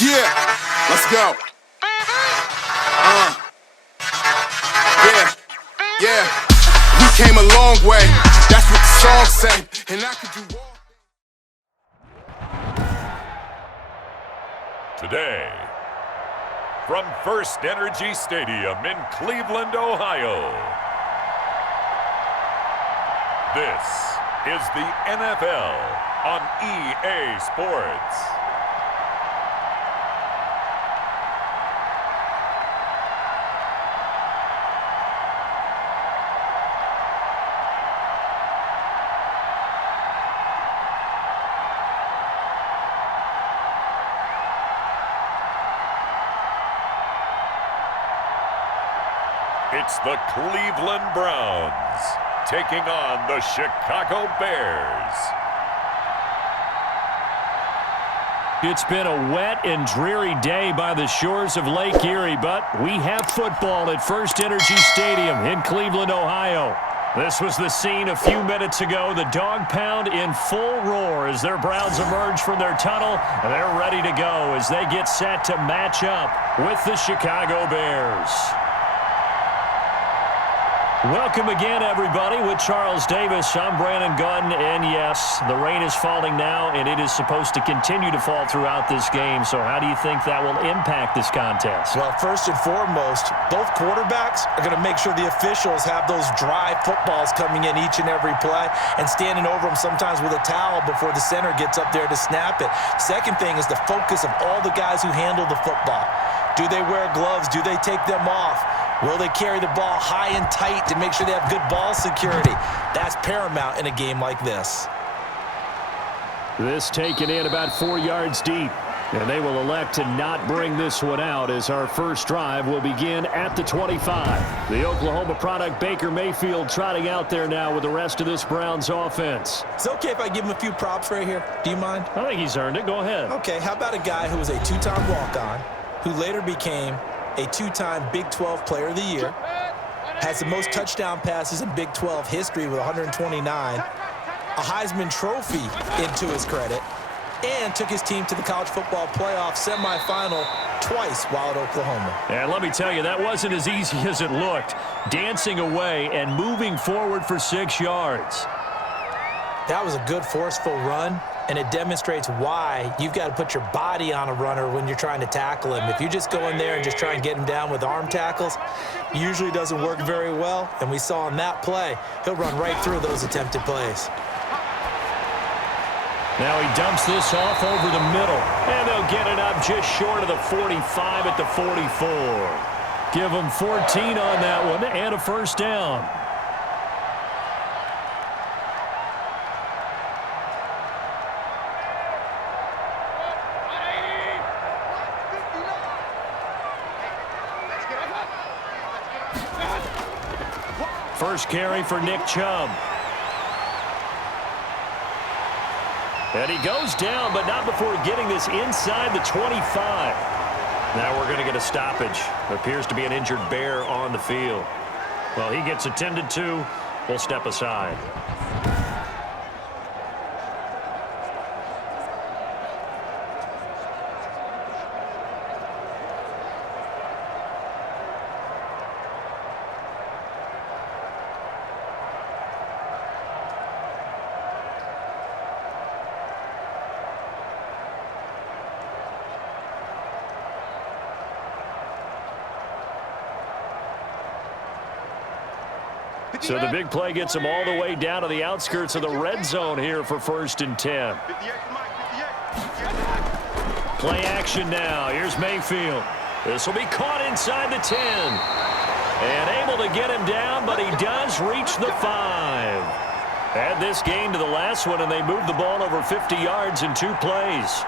Yeah, let's go. Yeah. We came a long way. That's what the song say. And I could do all. Today, from First Energy Stadium in Cleveland, Ohio, this is the NFL on EA Sports. It's the Cleveland Browns taking on the Chicago Bears. It's been a wet and dreary day by the shores of Lake Erie, but we have football at First Energy Stadium in Cleveland, Ohio. This was the scene a few minutes ago. The dog pound in full roar as their Browns emerge from their tunnel. They're ready to go as they get set to match up with the Chicago Bears. Welcome again, everybody, with Charles Davis. I'm Brandon Gunn, and yes, the rain is falling now, and it is supposed to continue to fall throughout this game. So how do you think that will impact this contest? Well, first and foremost, both quarterbacks are going to make sure the officials have those dry footballs coming in each and every play and standing over them sometimes with a towel before the center gets up there to snap it. Second thing is the focus of all the guys who handle the football. Do they wear gloves? Do they take them off? Will they carry the ball high and tight to make sure they have good ball security? That's paramount in a game like this. This taken in about 4 yards deep. And they will elect to not bring this one out as our first drive will begin at the 25. The Oklahoma product, Baker Mayfield, trotting out there now with the rest of this Browns offense. It's okay if I give him a few props right here. Do you mind? I think he's earned it. Go ahead. Okay, how about a guy who was a two-time walk-on, who later became a two-time Big 12 Player of the Year, has the most touchdown passes in Big 12 history with 129, a Heisman Trophy into his credit, and took his team to the college football playoff semifinal twice while at Oklahoma. And let me tell you, that wasn't as easy as it looked. Dancing away and moving forward for 6 yards. That was a good, forceful run, and it demonstrates why you've got to put your body on a runner when you're trying to tackle him. If you just go in there and just try and get him down with arm tackles, usually doesn't work very well, and we saw in that play, he'll run right through those attempted plays. Now he dumps this off over the middle, and they'll get it up just short of the 45 at the 44. Give them 14 on that one and a first down. First carry for Nick Chubb. And he goes down, but not before getting this inside the 25. Now we're going to get a stoppage. There appears to be an injured Bear on the field. Well, he gets attended to. We'll step aside. So the big play gets him all the way down to the outskirts of the red zone here for 1st and 10. Play action now. Here's Mayfield. This will be caught inside the 10. And able to get him down, but he does reach the 5. Add this gain to the last one, and they move the ball over 50 yards in 2 plays.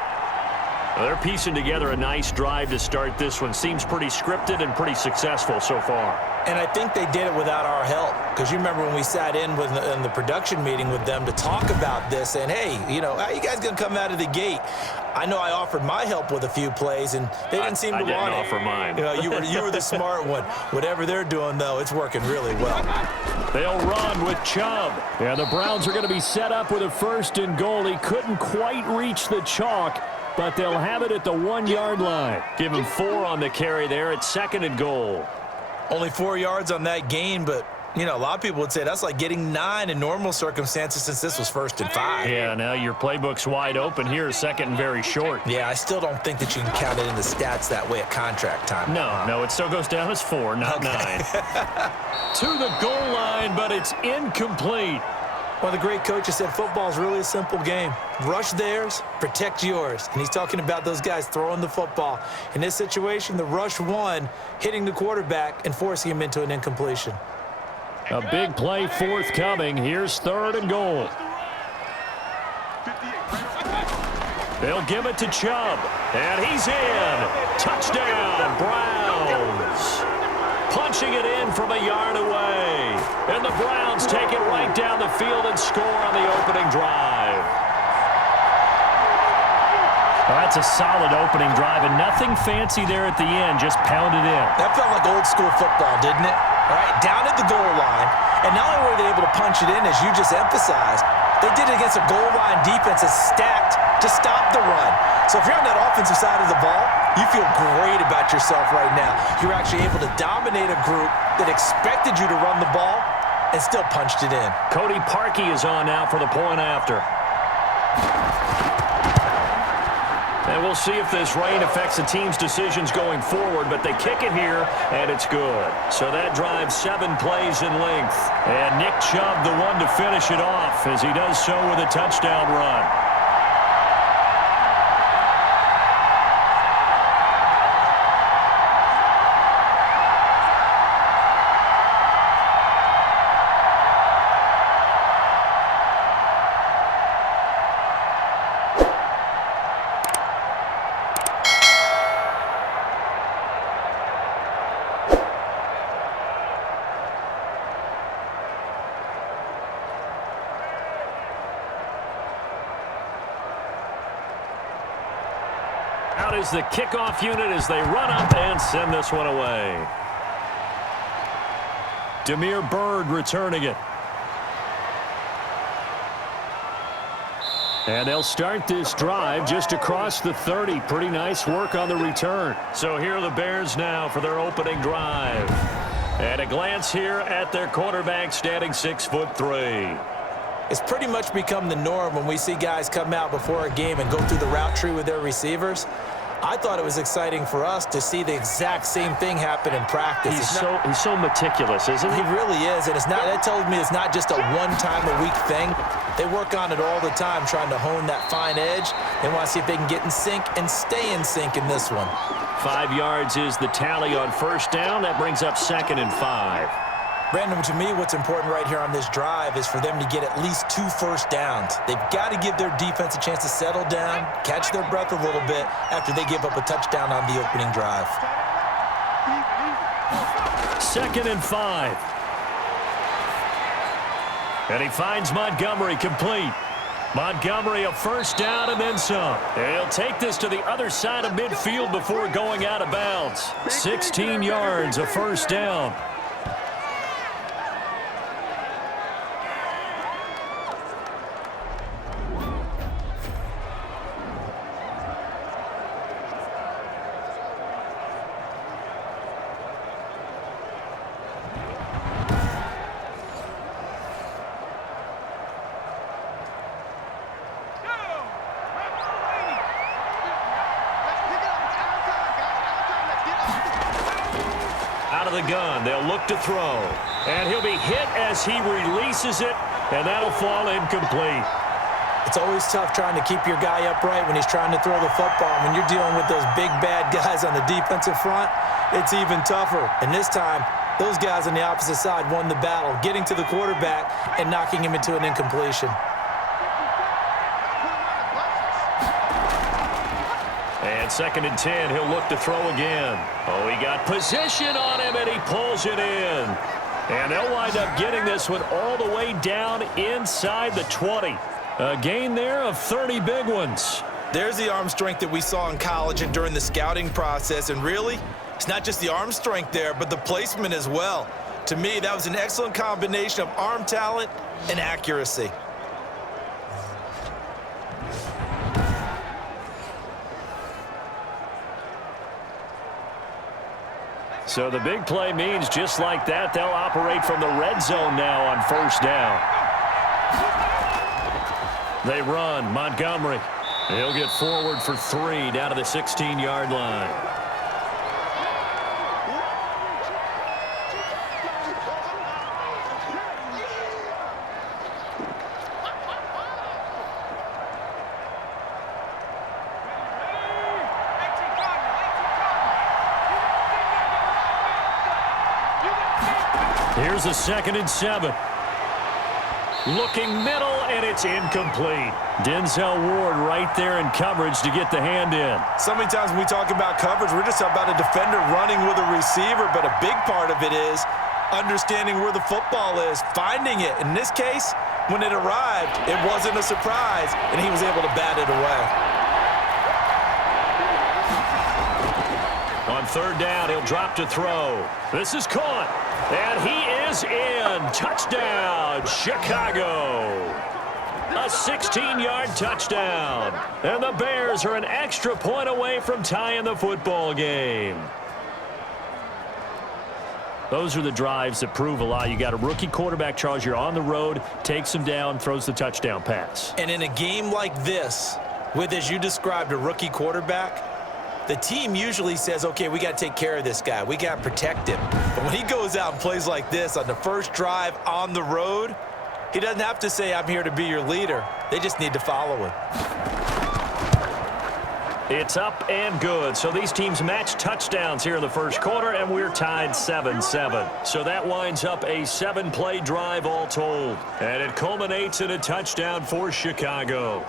They're piecing together a nice drive to start this one. Seems pretty scripted and pretty successful so far. And I think they did it without our help. Because you remember when we sat in the production meeting with them to talk about this, and hey, you know, how you guys going to come out of the gate? I know I offered my help with a few plays, and they didn't seem to want it. I didn't offer mine. You know, you were the smart one. Whatever they're doing, though, it's working really well. They'll run with Chubb. Yeah, the Browns are going to be set up with a 1st and goal. He couldn't quite reach the chalk. but they'll have it at the 1-yard line. Give him 4 on the carry there at 2nd and goal. Only 4 yards on that gain, but, you know, a lot of people would say that's like getting 9 in normal circumstances since this was 1st and 5. Yeah, now your playbook's wide open here, 2nd and very short. Yeah, I still don't think that you can count it in the stats that way at contract time. No, it still goes down as 4, not 9. To the goal line, but it's incomplete. One of the great coaches said football is really a simple game. Rush theirs, protect yours. And he's talking about those guys throwing the football. In this situation, the rush won, hitting the quarterback and forcing him into an incompletion. A big play forthcoming. Here's 3rd and goal. They'll give it to Chubb, and he's in. Touchdown, Browns. Punching it in from a yard away. And the Browns take it right down the field and score on the opening drive. Well, that's a solid opening drive, and nothing fancy there at the end, just pounded in. That felt like old school football, didn't it? All right, down at the goal line, and not only were they able to punch it in, as you just emphasized, they did it against a goal line defense that's stacked to stop the run. So if you're on that offensive side of the ball, you feel great about yourself right now. You're actually able to dominate a group that expected you to run the ball and still punched it in. Cody Parkey is on now for the point after. And we'll see if this rain affects the team's decisions going forward, but they kick it here, and it's good. So that drives 7 plays in length. And Nick Chubb, the one to finish it off, as he does so with a touchdown run. Out is the kickoff unit as they run up and send this one away. Demir Bird returning it. And they'll start this drive just across the 30. Pretty nice work on the return. So here are the Bears now for their opening drive. And a glance here at their quarterback standing 6'3". It's pretty much become the norm when we see guys come out before a game and go through the route tree with their receivers. I thought it was exciting for us to see the exact same thing happen in practice. He's so meticulous, isn't he? He really is, and that tells me it's not just a one-time-a-week thing. They work on it all the time, trying to hone that fine edge. They want to see if they can get in sync and stay in sync in this one. 5 yards is the tally on first down. That brings up 2nd and 5. Brandon, to me, what's important right here on this drive is for them to get at least 2 first downs. They've got to give their defense a chance to settle down, catch their breath a little bit after they give up a touchdown on the opening drive. 2nd and 5. And he finds Montgomery complete. Montgomery a first down and then some. And he'll take this to the other side of midfield before going out of bounds. 16 yards, a first down. The gun. They'll look to throw. And he'll be hit as he releases it, and that'll fall incomplete. It's always tough trying to keep your guy upright when he's trying to throw the football. When you're dealing with those big, bad guys on the defensive front, it's even tougher. And this time, those guys on the opposite side won the battle, getting to the quarterback and knocking him into an incompletion. And 2nd and 10, he'll look to throw again. Oh, he got position on him, and he pulls it in. And they'll wind up getting this one all the way down inside the 20. A gain there of 30 big ones. There's the arm strength that we saw in college and during the scouting process. And really, it's not just the arm strength there, but the placement as well. To me, that was an excellent combination of arm talent and accuracy. So the big play means just like that, they'll operate from the red zone now on first down. They run. Montgomery. He'll get forward for 3 down to the 16-yard line. Here's a 2nd and 7. Looking middle, and it's incomplete. Denzel Ward right there in coverage to get the hand in. So many times when we talk about coverage, we're just about a defender running with a receiver, but a big part of it is understanding where the football is, finding it. In this case, when it arrived, it wasn't a surprise, and he was able to bat it away. On 3rd down, he'll drop to throw. This is caught, and he is in. Touchdown, Chicago. A 16-yard touchdown. And the Bears are an extra point away from tying the football game. Those are the drives that prove a lot. You got a rookie quarterback, Charles. You're on the road, takes him down, throws the touchdown pass. And in a game like this, with, as you described, a rookie quarterback, the team usually says, okay, we got to take care of this guy. We got to protect him. But when he goes out and plays like this on the first drive on the road, he doesn't have to say, I'm here to be your leader. They just need to follow him. It's up and good. So these teams match touchdowns here in the first quarter, and we're tied 7-7. So that winds up a 7-play drive all told. And it culminates in a touchdown for Chicago.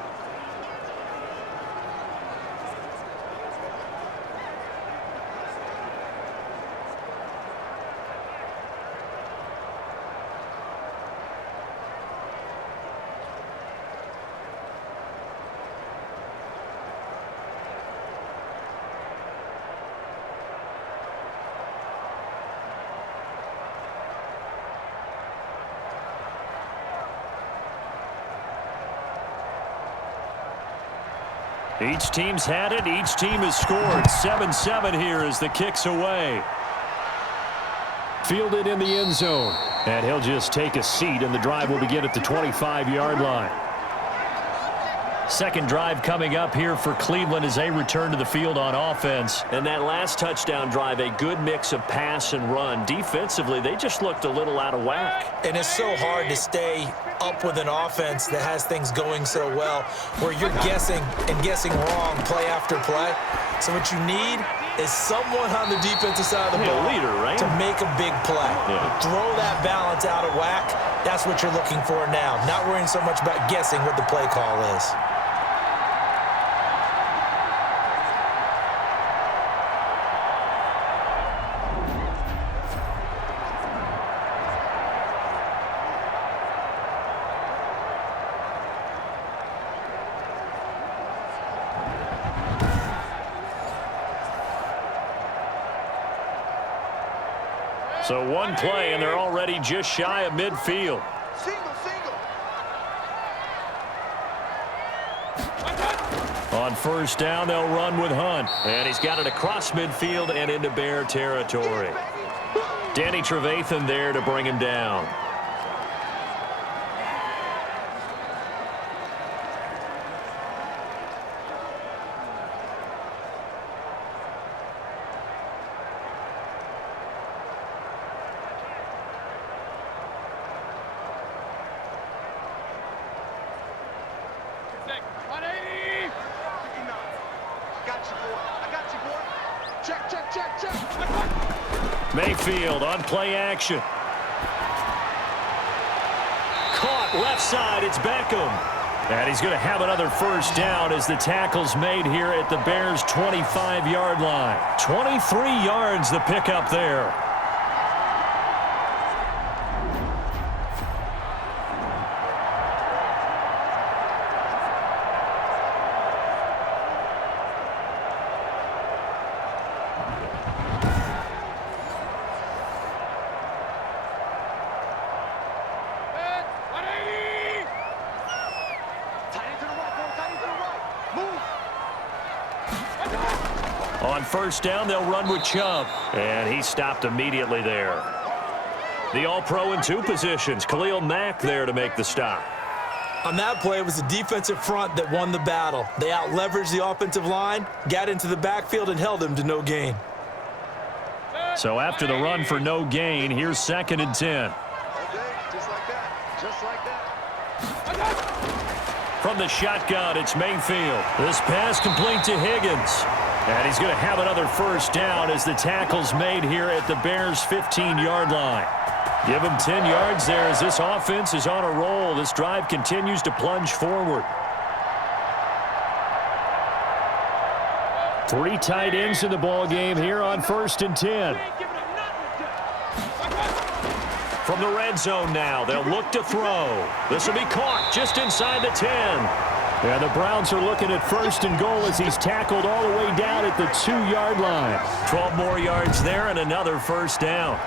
Each team's had it. Each team has scored. 7-7 here as the kick's away. Fielded in the end zone. And he'll just take a seat, and the drive will begin at the 25-yard line. Second drive coming up here for Cleveland as they return to the field on offense. And that last touchdown drive, a good mix of pass and run. Defensively, they just looked a little out of whack. And it's so hard to stay up with an offense that has things going so well, where you're guessing and guessing wrong play after play. So what you need is someone on the defensive side of the ball, a leader, right, to make a big play. Yeah. Throw that balance out of whack. That's what you're looking for now. Not worrying so much about guessing what the play call is. So one play, and they're already just shy of midfield. On first down, they'll run with Hunt. And he's got it across midfield and into Bear territory. Danny Trevathan there to bring him down. Mayfield on play action. Caught left side. It's Beckham. And he's going to have another first down as the tackle's made here at the Bears' 25-yard line. 23 yards the pickup there. On first down, they'll run with Chubb. And he stopped immediately there. The All-Pro in 2 positions. Khalil Mack there to make the stop. On that play, it was the defensive front that won the battle. They out-leveraged the offensive line, got into the backfield, and held him to no gain. So after the run for no gain, here's 2nd and 10. Just like that. Just like that. From the shotgun, it's Mayfield. This pass complete to Higgins. And he's going to have another first down as the tackle's made here at the Bears' 15-yard line. Give him 10 yards there as this offense is on a roll. This drive continues to plunge forward. 3 tight ends in the ball game here on 1st and 10. From the red zone now, they'll look to throw. This will be caught just inside the 10. And the Browns are looking at 1st and goal as he's tackled all the way down at the 2-yard line. 12 more yards there and another first down.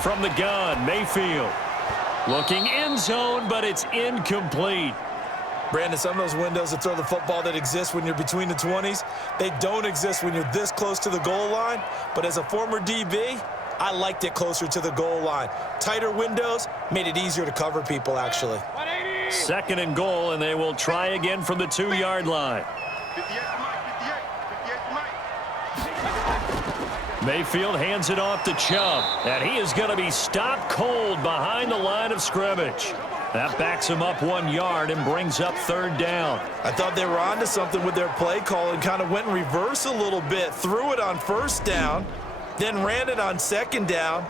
From the gun, Mayfield. Looking end zone, but it's incomplete. Brandon, some of those windows to throw the football that exist when you're between the 20s, they don't exist when you're this close to the goal line. But as a former DB, I liked it closer to the goal line. Tighter windows made it easier to cover people, actually. 2nd and goal, and they will try again from the 2-yard line. 58 Mayfield hands it off to Chubb, and he is going to be stopped cold behind the line of scrimmage. That backs him up 1 yard and brings up 3rd down. I thought they were onto something with their play call and kind of went in reverse a little bit. Threw it on 1st down, then ran it on 2nd down.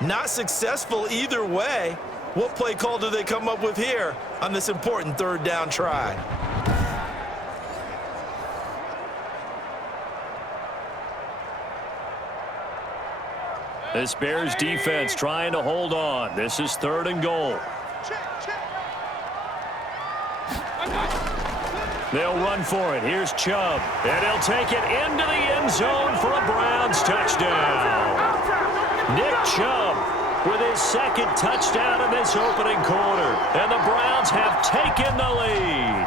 Not successful either way. What play call do they come up with here on this important 3rd down try? This Bears defense trying to hold on. This is 3rd and goal. They'll run for it. Here's Chubb. And he'll take it into the end zone for a Browns touchdown. Nick Chubb with his 2nd touchdown in this opening quarter. And the Browns have taken the lead.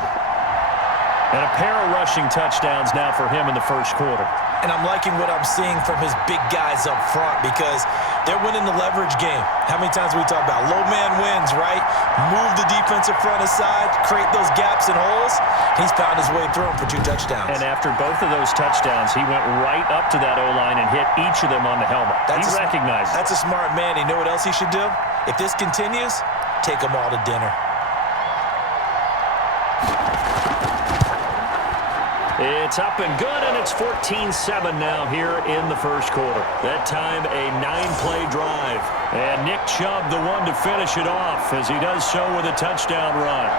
And a pair of rushing touchdowns now for him in the 1st quarter. And I'm liking what I'm seeing from his big guys up front because they're winning the leverage game. How many times we talk about low man wins, right? Move the defensive front aside, create those gaps and holes. He's found his way through them for 2 touchdowns. And after both of those touchdowns, he went right up to that O-line and hit each of them on the helmet. He recognized it. That's a smart man. You know what else he should do? If this continues, take them all to dinner. It's up and good, and it's 14-7 now here in the 1st quarter. That time, a 9-play drive. And Nick Chubb, the one to finish it off, as he does so with a touchdown run.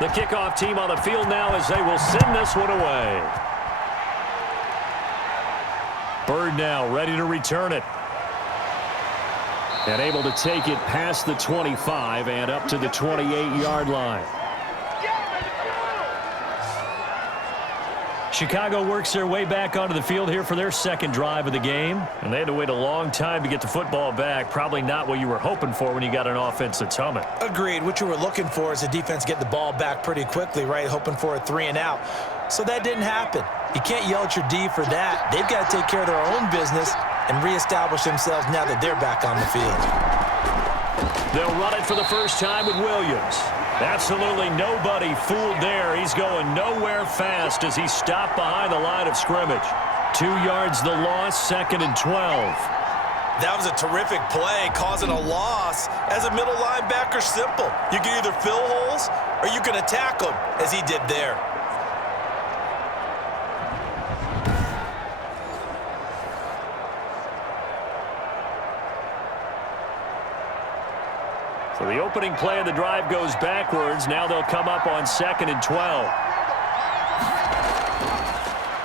The kickoff team on the field now as they will send this one away. Bird now ready to return it. And able to take it past the 25 and up to the 28-yard line. Chicago works their way back onto the field here for their 2nd drive of the game. And they had to wait a long time to get the football back. Probably not what you were hoping for when you got an offense that's humming. Agreed. What you were looking for is a defense getting the ball back pretty quickly, right? Hoping for a 3 and out. So that didn't happen. You can't yell at your D for that. They've got to take care of their own business and reestablish themselves now that they're back on the field. They'll run it for the first time with Williams. Absolutely nobody fooled there. He's going nowhere fast as he stopped behind the line of scrimmage. 2 yards the loss, 2nd and 12. That was a terrific play, causing a loss. As a middle linebacker, simple. You can either fill holes or you can attack them, as he did there. So the opening play of the drive goes backwards. Now they'll come up on 2nd and 12.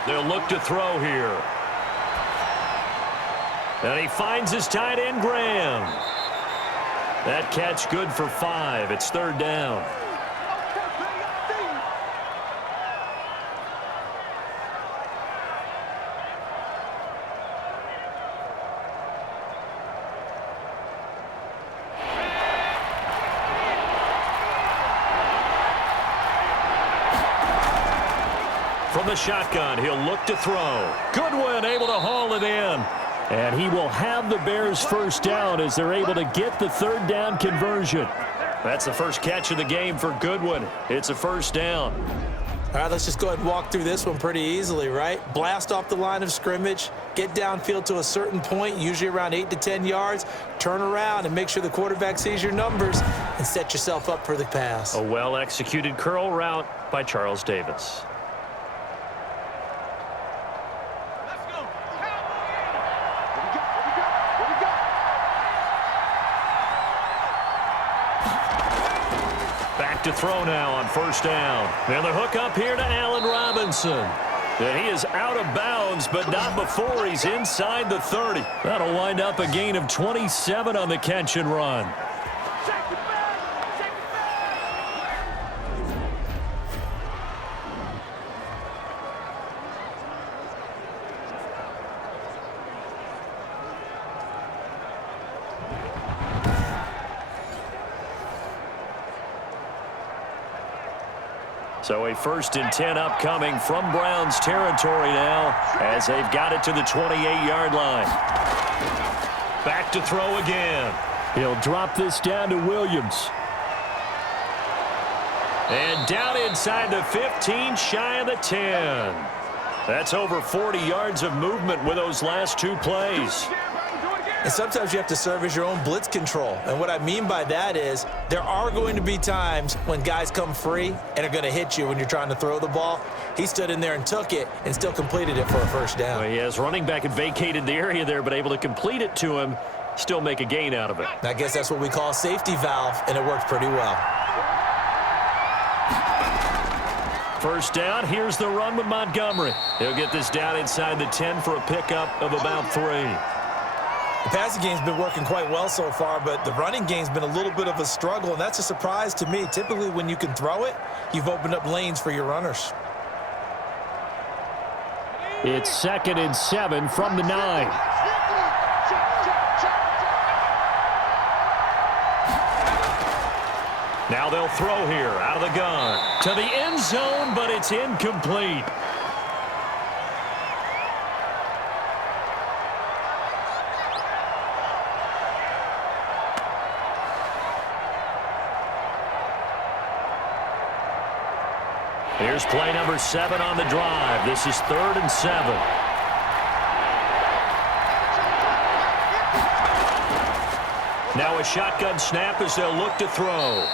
They'll look to throw here. And he finds his tight end, Graham. That catch good for 5. It's 3rd down. From the shotgun, he'll look to throw. Goodwin able to haul it in. And he will have the Bears first down as they're able to get the 3rd down conversion. That's the first catch of the game for Goodwin. It's a first down. All right, let's just go ahead and walk through this one pretty easily, right? Blast off the line of scrimmage, get downfield to a certain point, usually around 8 to 10 yards, turn around and make sure the quarterback sees your numbers and set yourself up for the pass. A well-executed curl route by Charles Davis. To throw now on first down. And the hook up here to Allen Robinson. And he is out of bounds, but not before he's inside the 30. That'll wind up a gain of 27 on the catch and run. So a 1st and 10 upcoming from Browns territory now as they've got it to the 28-yard line. Back to throw again. He'll drop this down to Williams. And down inside the 15, shy of the 10. That's over 40 yards of movement with those last 2 plays. And sometimes you have to serve as your own blitz control. And what I mean by that is there are going to be times when guys come free and are going to hit you when you're trying to throw the ball. He stood in there and took it and still completed it for a first down. Well, he has running back and vacated the area there, but able to complete it to him, still make a gain out of it. I guess that's what we call a safety valve, and it worked pretty well. First down, here's the run with Montgomery. He'll get this down inside the 10 for a pickup of about 3. The passing game's been working quite well so far, but the running game's been a little bit of a struggle, and that's a surprise to me. Typically, when you can throw it, you've opened up lanes for your runners. It's 2nd and 7 from the 9. Now they'll throw here out of the gun to the end zone, but it's incomplete. Here's play number 7 on the drive. This is 3rd and 7. Now a shotgun snap as they'll look to throw.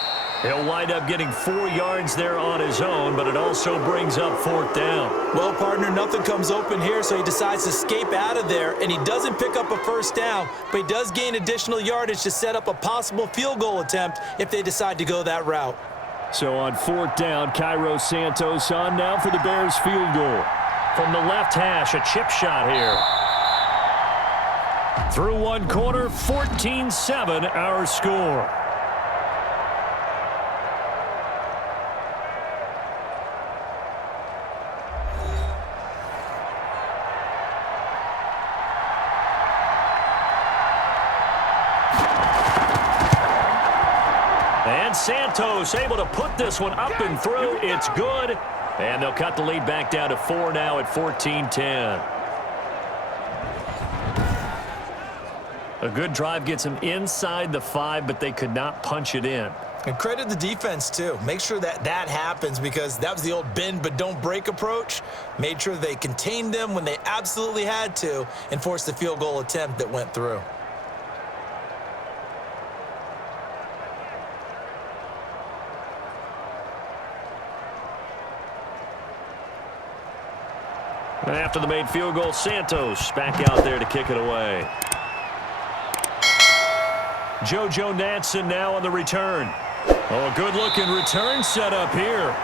He'll wind up getting 4 yards there on his own, but it also brings up 4th down. Well, partner, nothing comes open here, so he decides to escape out of there, and he doesn't pick up a first down, but he does gain additional yardage to set up a possible field goal attempt if they decide to go that route. So on 4th down, Cairo Santos on now for the Bears field goal. From the left hash, a chip shot here. Through one quarter, 14-7 our score. And Santos able to put this one up and through. It's good. And they'll cut the lead back down to 4 now at 14-10. A good drive gets them inside the 5, but they could not punch it in. And credit the defense, too. Make sure that that happens, because that was the old bend but don't break approach. Made sure they contained them when they absolutely had to and forced the field goal attempt that went through. And after the made field goal, Santos back out there to kick it away. JoJo Natson now on the return. Oh, a good-looking return set up here.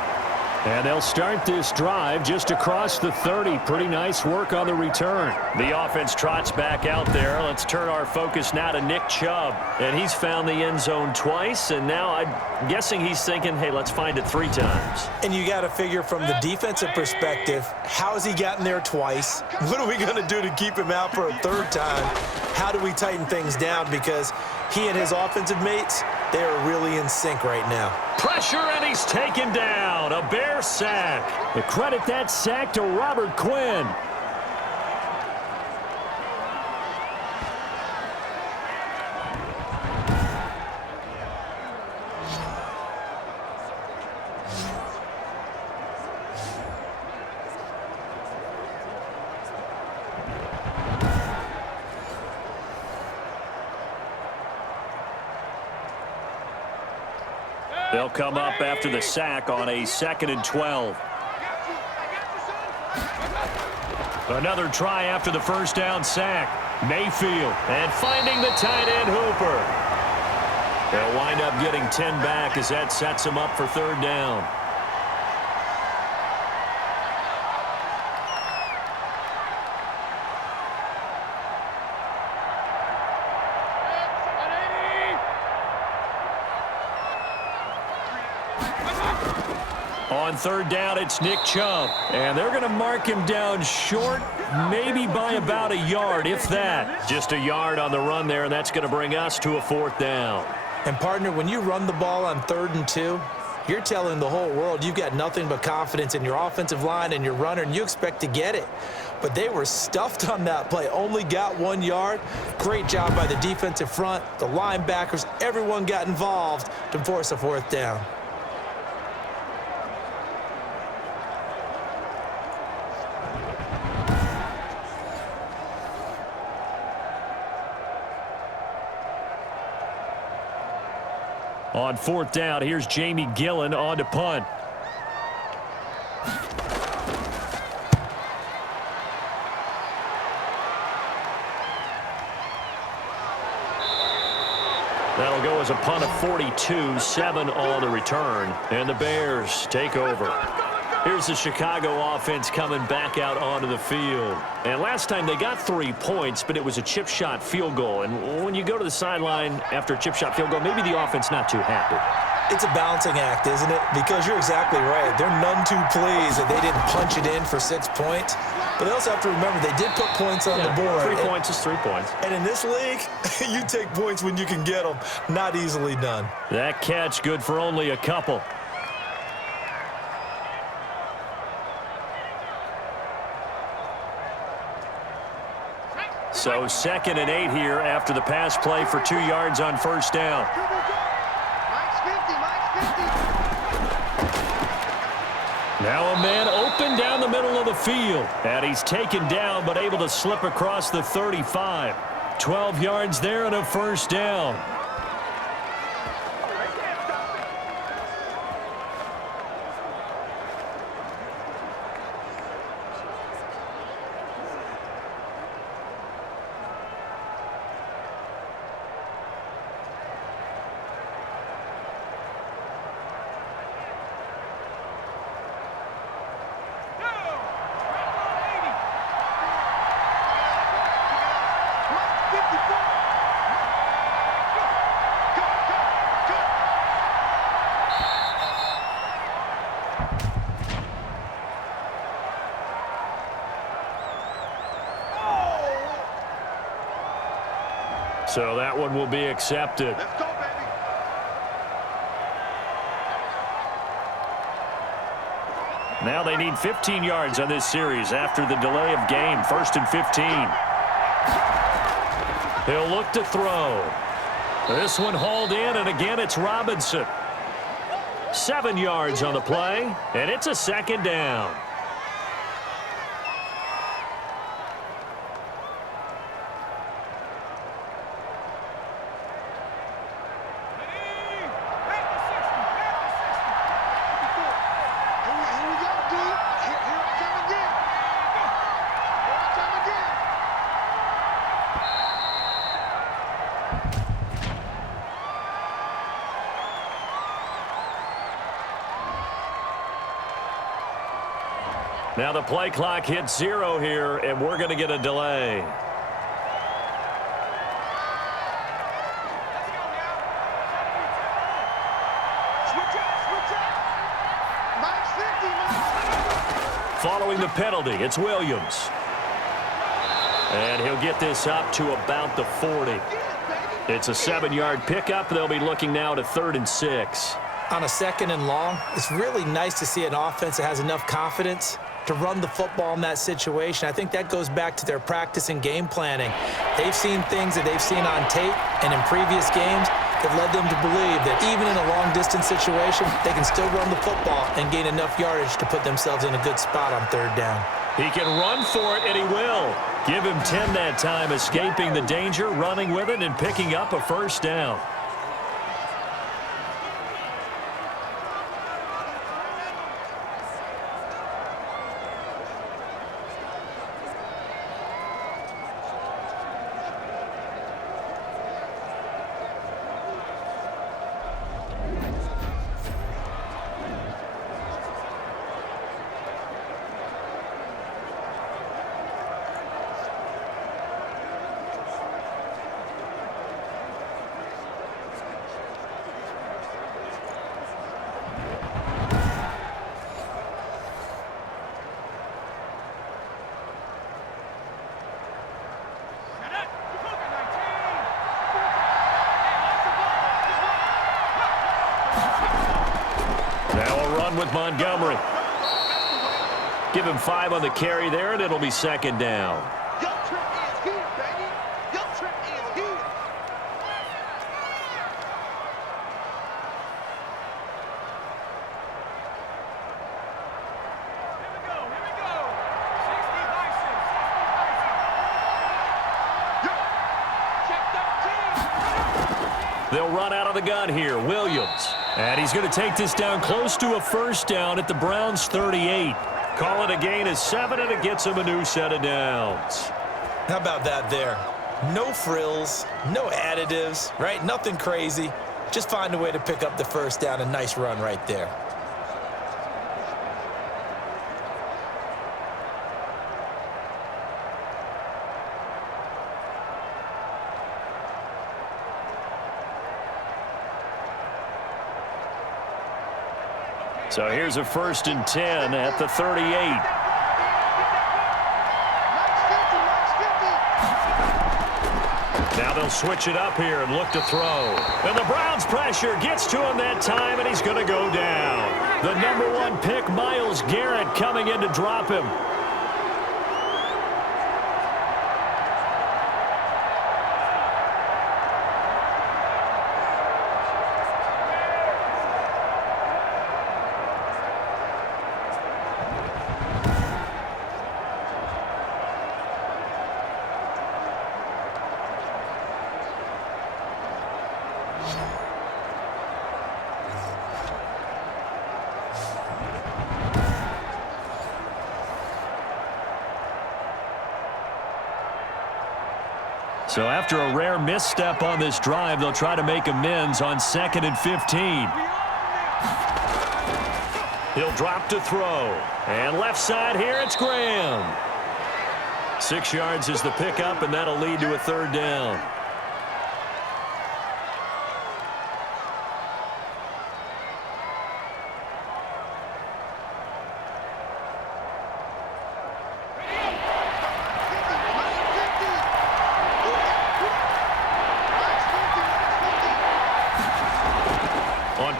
And they'll start this drive just across the 30. Pretty nice work on the return. The offense trots back out there. Let's turn our focus now to Nick Chubb. And he's found the end zone twice, and now I'm guessing he's thinking, hey, let's find it 3 times. And you got to figure from the defensive perspective, how has he gotten there twice? What are we going to do to keep him out for a 3rd time? How do we tighten things down? Because he and his offensive mates, they are really in sync right now. Pressure, and he's taken down. A Bear sack. The credit that sack to Robert Quinn. They'll come up after the sack on a 2nd and 12. Another try after the first down sack. Mayfield, and finding the tight end Hooper. They'll wind up getting 10 back as that sets them up for 3rd down. On 3rd down, it's Nick Chubb. And they're going to mark him down short, maybe by about a yard, if that. Just a yard on the run there, and that's going to bring us to a 4th down. And, partner, when you run the ball on 3rd and 2, you're telling the whole world you've got nothing but confidence in your offensive line and your runner, and you expect to get it. But they were stuffed on that play, only got 1 yard. Great job by the defensive front, the linebackers, everyone got involved to force a 4th down. On 4th down, here's Jamie Gillen on to punt. That'll go as a punt of 42, 7 on the return, and the Bears take over. Here's the Chicago offense coming back out onto the field. And last time they got 3 points, but it was a chip shot field goal. And when you go to the sideline after a chip shot field goal, maybe the offense not too happy. It's a balancing act, isn't it? Because you're exactly right. They're none too pleased that they didn't punch it in for 6 points. But they also have to remember they did put points on the board. 3 points is 3 points. And in this league, you take points when you can get them. Not easily done. That catch good for only a couple. So 2nd and 8 here after the pass play for 2 yards on 1st down. Now a man open down the middle of the field. And he's taken down but able to slip across the 35. 12 yards there and a 1st down. So that one will be accepted. Let's go, baby. Now they need 15 yards on this series after the delay of game. 1st and 15. He'll look to throw. This one hauled in, and again it's Robinson. 7 yards on the play, and it's a 2nd down. Now the play clock hits 0 here, and we're going to get a delay. Following the penalty, it's Williams. And he'll get this up to about the 40. It's a 7-yard pickup. They'll be looking now to 3rd and 6. On a 2nd and long, it's really nice to see an offense that has enough confidence to run the football in that situation. I think that goes back to their practice and game planning. They've seen things that they've seen on tape and in previous games that led them to believe that even in a long-distance situation, they can still run the football and gain enough yardage to put themselves in a good spot on 3rd down. He can run for it, and he will. Give him 10 that time, escaping the danger, running with it, and picking up a 1st down. With Montgomery. Give him 5 on the carry there, and it'll be 2nd down. Your trip is here, baby. Your trip is here. Here we go. 60 Bison. Check 13. They'll run out of the gun here. Williams. And he's going to take this down close to a 1st down at the Browns' 38. Call it a gain of 7, and it gets him a new set of downs. How about that there? No frills, no additives, right? Nothing crazy. Just find a way to pick up the 1st down. A nice run right there. So here's a 1st and 10 at the 38. Now they'll switch it up here and look to throw. And the Browns pressure gets to him that time, and he's going to go down. The number 1 pick, Myles Garrett, coming in to drop him. So after a rare misstep on this drive, they'll try to make amends on 2nd and 15. He'll drop to throw. And left side here, it's Graham. 6 yards is the pickup, and that'll lead to a 3rd down.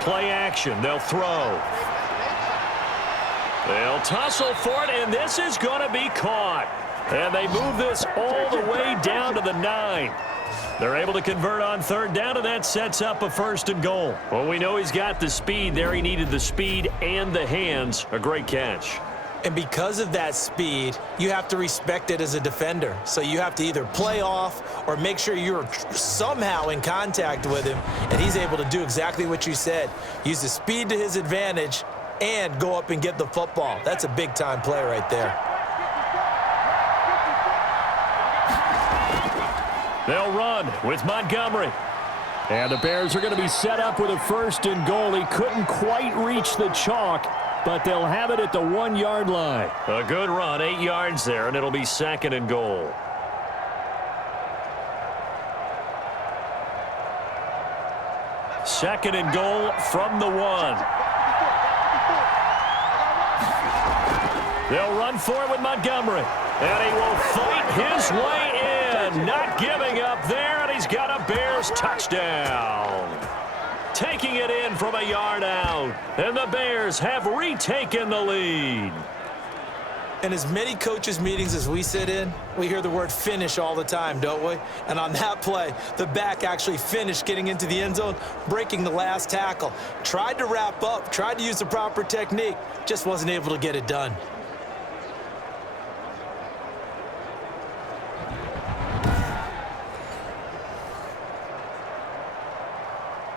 Play action. They'll throw. They'll tussle for it, and this is going to be caught. And they move this all the way down to the 9. They're able to convert on 3rd down, and that sets up a 1st and goal. Well, we know he's got the speed there. He needed the speed and the hands. A great catch. And because of that speed, you have to respect it as a defender. So you have to either play off or make sure you're somehow in contact with him, and he's able to do exactly what you said. Use the speed to his advantage and go up and get the football. That's a big-time play right there. They'll run with Montgomery. And the Bears are going to be set up with a 1st and goal. He couldn't quite reach the chalk. but they'll have it at the 1-yard line. A good run, 8 yards there, and it'll be 2nd and goal. Second and goal from the 1. They'll run for it with Montgomery. And he will fight his way in. Not giving up there, and he's got a Bears touchdown. Taking it in from a yard out. And the Bears have retaken the lead. In as many coaches' meetings as we sit in, we hear the word finish all the time, don't we? And on that play, the back actually finished getting into the end zone, breaking the last tackle. Tried to wrap up, tried to use the proper technique, just wasn't able to get it done.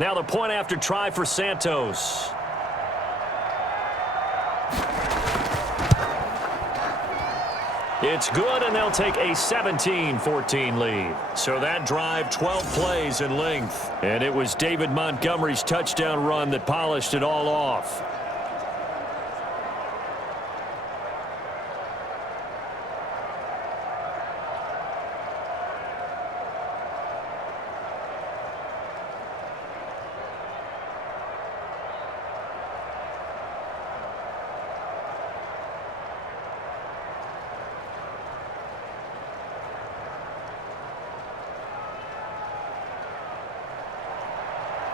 Now the point after try for Santos. It's good, and they'll take a 17-14 lead. So that drive, 12 plays in length. And it was David Montgomery's touchdown run that polished it all off.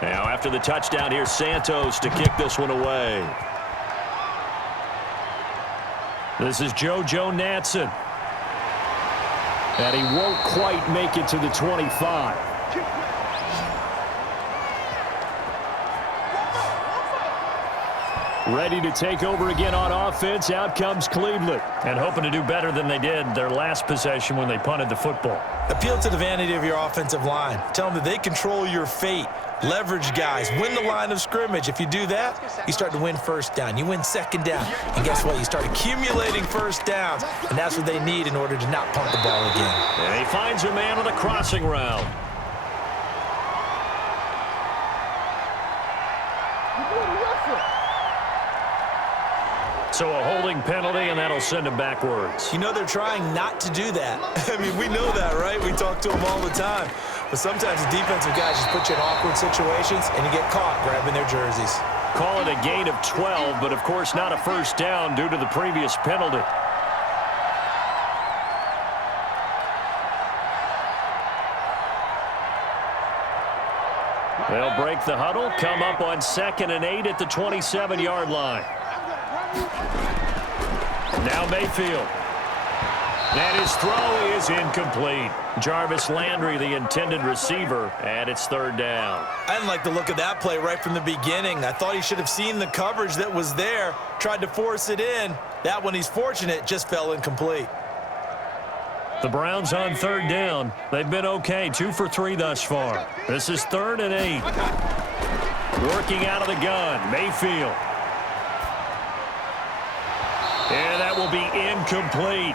Now, after the touchdown, here's Santos to kick this one away. This is JoJo Natson. And he won't quite make it to the 25. Ready to take over again on offense. Out comes Cleveland. And hoping to do better than they did their last possession when they punted the football. Appeal to the vanity of your offensive line. Tell them that they control your fate. Leverage guys. Win the line of scrimmage. If you do that, you start to win first down. You win second down. And guess what? You start accumulating first downs. And that's what they need in order to not punt the ball again. And he finds a man on the crossing route. So a holding penalty, and that'll send him backwards. You know they're trying not to do that. I mean, we know that, right? We talk to them all the time. But sometimes the defensive guys just put you in awkward situations, and you get caught grabbing their jerseys. Call it a gain of 12, but of course not a first down due to the previous penalty. They'll break the huddle, come up on 2nd and 8 at the 27-yard line. Now Mayfield. And his throw is incomplete. Jarvis Landry, the intended receiver, and it's 3rd down. I didn't like the look of that play right from the beginning. I thought he should have seen the coverage that was there, tried to force it in. That one, he's fortunate, just fell incomplete. The Browns on 3rd down. They've been okay, 2 for 3 thus far. This is 3rd and 8. Working out of the gun, Mayfield. And that will be incomplete.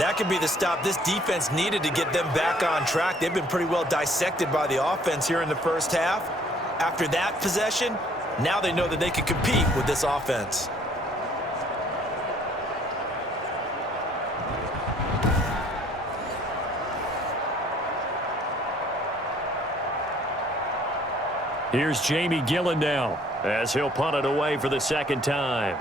That could be the stop this defense needed to get them back on track. They've been pretty well dissected by the offense here in the first half. After that possession, now they know that they can compete with this offense. Here's Jamie Gillen now as he'll punt it away for the 2nd time.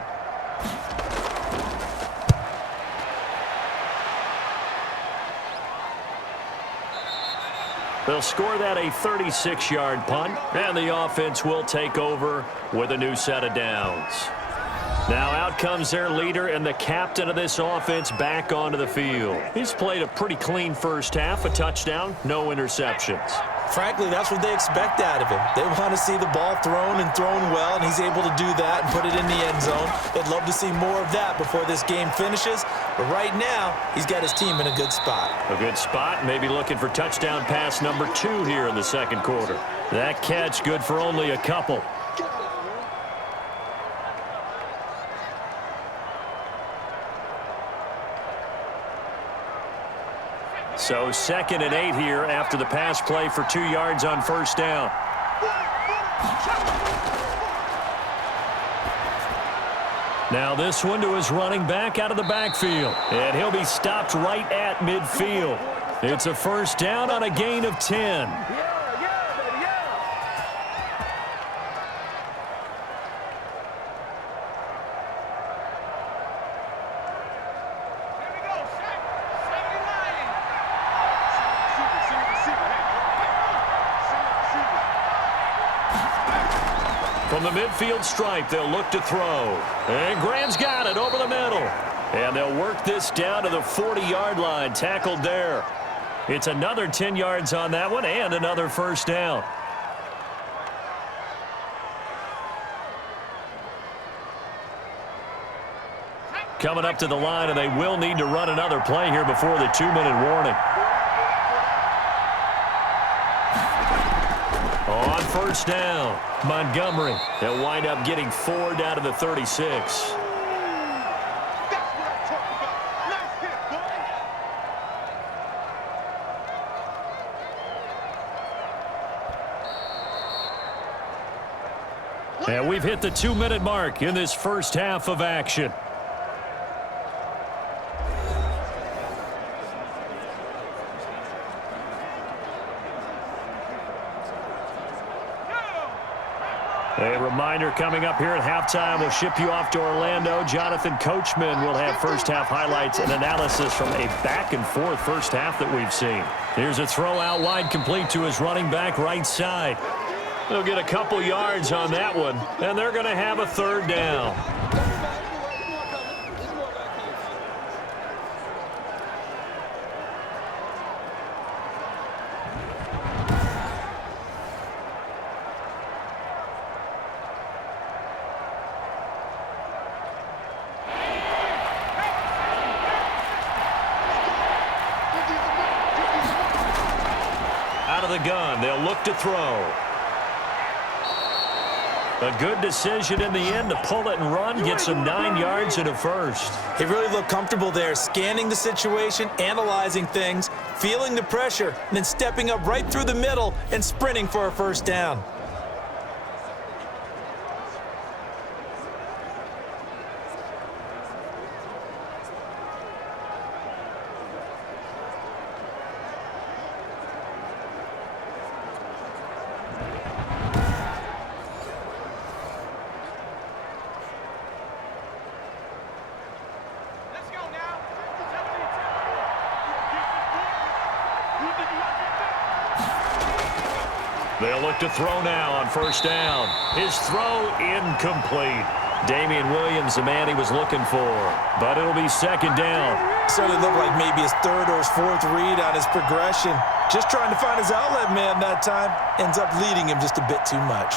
They'll score that a 36-yard punt, and the offense will take over with a new set of downs. Now out comes their leader and the captain of this offense back onto the field. He's played a pretty clean first half, a touchdown, no interceptions. Frankly, that's what they expect out of him. They want to see the ball thrown and thrown well, and he's able to do that and put it in the end zone. They'd love to see more of that before this game finishes. But right now, he's got his team in a good spot. A good spot, maybe looking for touchdown pass number 2 here in the 2nd quarter. That catch good for only a couple. So 2nd and 8 here after the pass play for 2 yards on 1st down. Now this one to his running back out of the backfield. And he'll be stopped right at midfield. It's a first down on a gain of 10. From the midfield stripe, they'll look to throw. And Graham's got it over the middle. And they'll work this down to the 40-yard line, tackled there. It's another 10 yards on that one and another first down. Coming up to the line, and they will need to run another play here before the 2-minute warning. On first down, Montgomery. They'll wind up getting 4 down to the 36. And we've hit the 2-minute mark in this first half of action. A reminder coming up here at halftime, we'll ship you off to Orlando. Jonathan Coachman will have first half highlights and analysis from a back-and-forth first half that we've seen. Here's a throw out wide, complete to his running back right side. They'll get a couple yards on that one, and they're going to have a third down. Out of the gun, they'll look to throw. A good decision in the end to pull it and run, get some 9 yards and a first. He really looked comfortable there, scanning the situation, analyzing things, feeling the pressure, and then stepping up right through the middle and sprinting for a first down. They'll look to throw now on first down. His throw incomplete. Damian Williams, the man he was looking for. But it'll be second down. Certainly looked like maybe his third or his fourth read on his progression. Just trying to find his outlet man that time. Ends up leading him just a bit too much.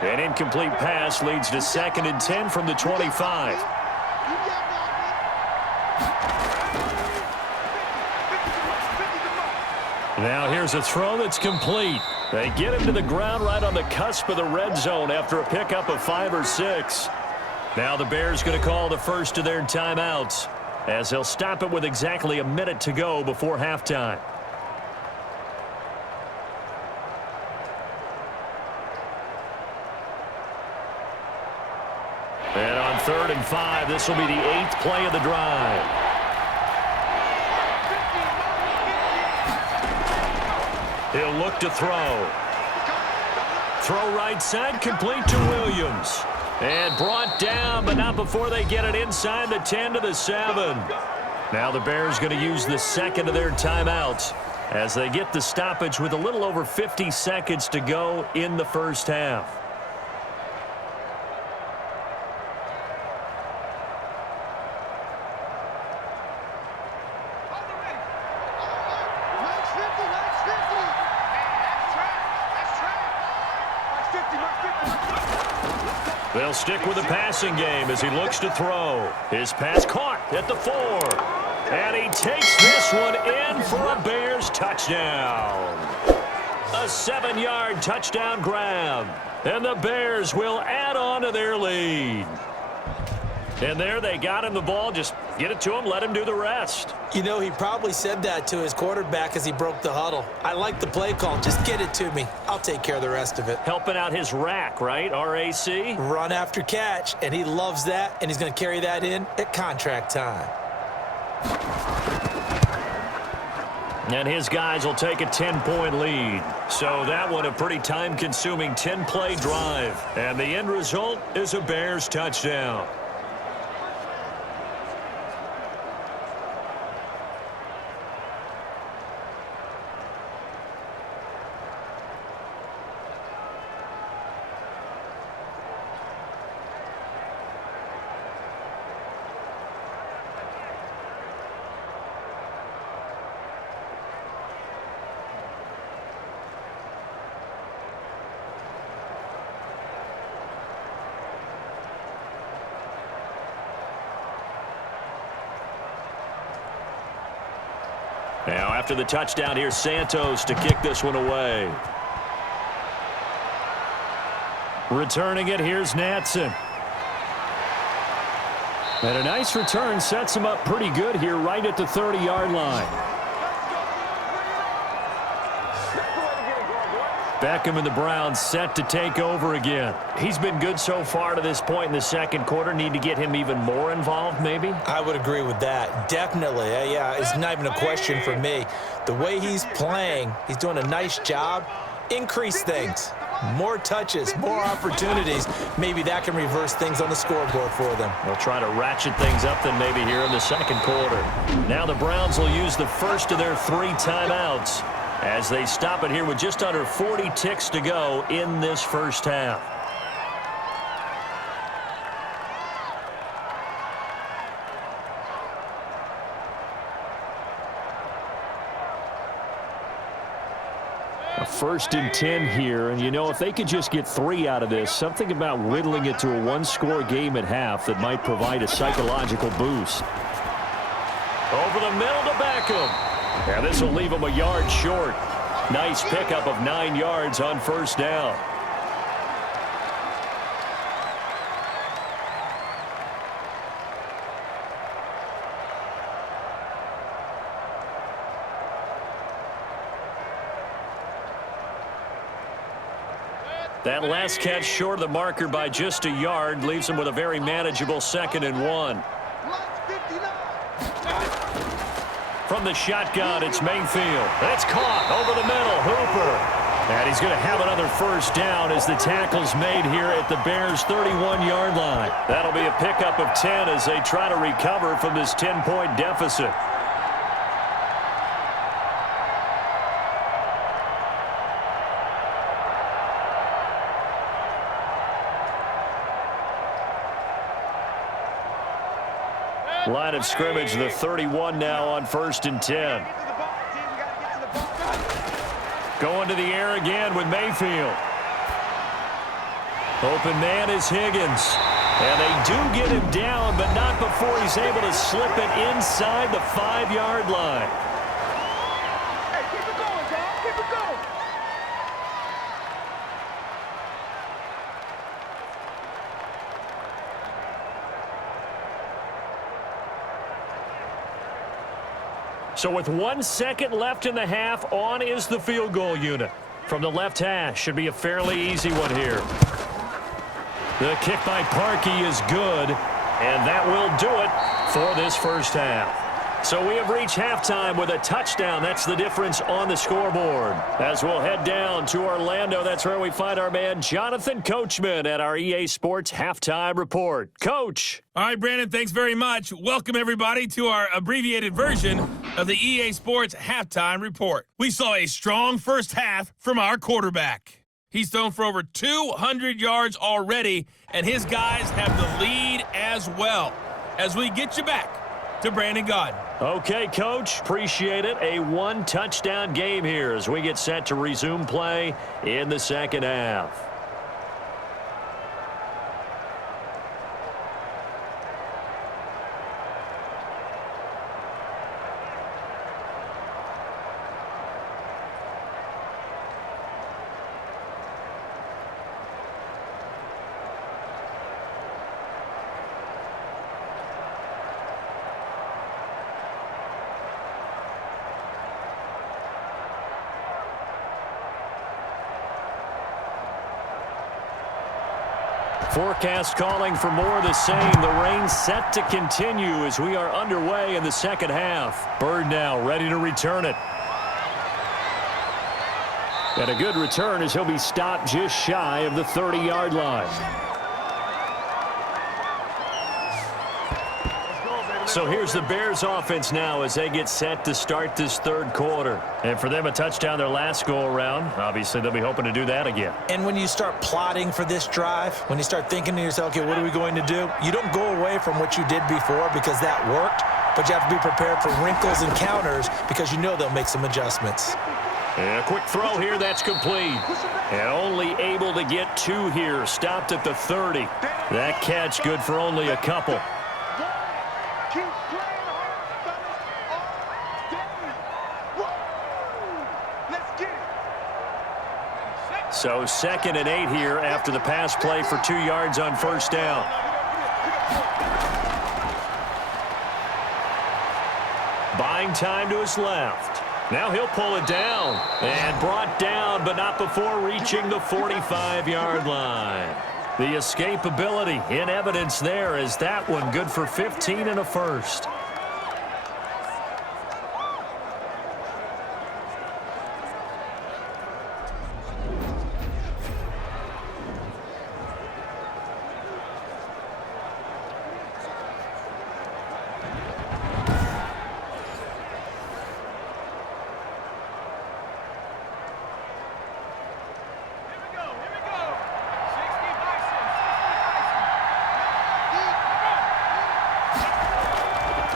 An incomplete pass leads to 2nd and 10 from the 25. Now here's a throw that's complete. They get him to the ground right on the cusp of the red zone after a pickup of 5 or 6. Now the Bears going to call the first of their timeouts as they'll stop it with exactly a minute to go before halftime. And on 3rd and 5, this will be the 8th play of the drive. He'll look to throw. Throw right side, complete to Williams. And brought down, but not before they get it inside the 10 to the 7. Now the Bears going to use the second of their timeouts as they get the stoppage with a little over 50 seconds to go in the first half. They'll stick with the passing game as he looks to throw. His pass caught at the 4. And he takes this one in for a Bears touchdown. A 7-yard touchdown grab. And the Bears will add on to their lead. And there they got him the ball. Just get it to him, let him do the rest. You know, he probably said that to his quarterback as he broke the huddle. I like the play call. Just get it to me. I'll take care of the rest of it. Helping out his rack, right? RAC? Run after catch, and he loves that, and he's going to carry that in at contract time. And his guys will take a 10-point lead. So that one a pretty time-consuming 10-play drive. And the end result is a Bears touchdown. Now, after the touchdown, here's Santos to kick this one away. Returning it, here's Natson. And a nice return sets him up pretty good here right at the 30-yard line. Beckham and the Browns set to take over again. He's been good so far to this point in the second quarter. Need to get him even more involved, maybe? I would agree with that. Definitely. Yeah, it's not even a question for me. The way he's playing, he's doing a nice job. Increase things. More touches, more opportunities. Maybe that can reverse things on the scoreboard for them. They'll try to ratchet things up then maybe here in the second quarter. Now the Browns will use the first of their 3 timeouts as they stop it here with just under 40 ticks to go in this first half. A 1st and 10 here, and you know, if they could just get 3 out of this, something about whittling it to a 1-score game at half that might provide a psychological boost. Over the middle to Beckham. And this will leave him a yard short. Nice pickup of 9 yards on first down. That last catch short of the marker by just a yard leaves him with a very manageable 2nd and 1. From the shotgun, it's Mayfield. That's caught over the middle. Hooper. And he's going to have another first down as the tackle's made here at the Bears' 31-yard line. That'll be a pickup of 10 as they try to recover from this 10-point deficit. Line of scrimmage, the 31 now on 1st and 10. Going to the air again with Mayfield. Open man is Higgins. And they do get him down, but not before he's able to slip it inside the 5-yard line. Hey, keep it going, dog. Keep it going. So with 1 second left in the half, on is the field goal unit. From the left hash, should be a fairly easy one here. The kick by Parkey is good, and that will do it for this first half. So we have reached halftime with a touchdown. That's the difference on the scoreboard. As we'll head down to Orlando, that's where we find our man Jonathan Coachman at our EA Sports Halftime Report. Coach. All right, Brandon, thanks very much. Welcome, everybody, to our abbreviated version of the EA Sports Halftime Report. We saw a strong first half from our quarterback. He's thrown for over 200 yards already, and his guys have the lead as well. As we get you back to Brandon Gaudin. Okay, Coach. Appreciate it. A 1-touchdown game here as we get set to resume play in the second half. Forecast calling for more of the same. The rain set to continue as we are underway in the second half. Bird now ready to return it. And a good return as he'll be stopped just shy of the 30-yard line. So here's the Bears offense now as they get set to start this third quarter. And for them, a touchdown their last go-around. Obviously, they'll be hoping to do that again. And when you start plotting for this drive, when you start thinking to yourself, okay, what are we going to do? You don't go away from what you did before because that worked, but you have to be prepared for wrinkles and counters because you know they'll make some adjustments. And a quick throw here, that's complete. And only able to get 2 here, stopped at the 30. That catch good for only a couple. So 2nd and 8 here after the pass play for 2 yards on first down. Buying time to his left. Now he'll pull it down. And brought down, but not before reaching the 45-yard line. The escapability in evidence there as that one good for 15 and a first.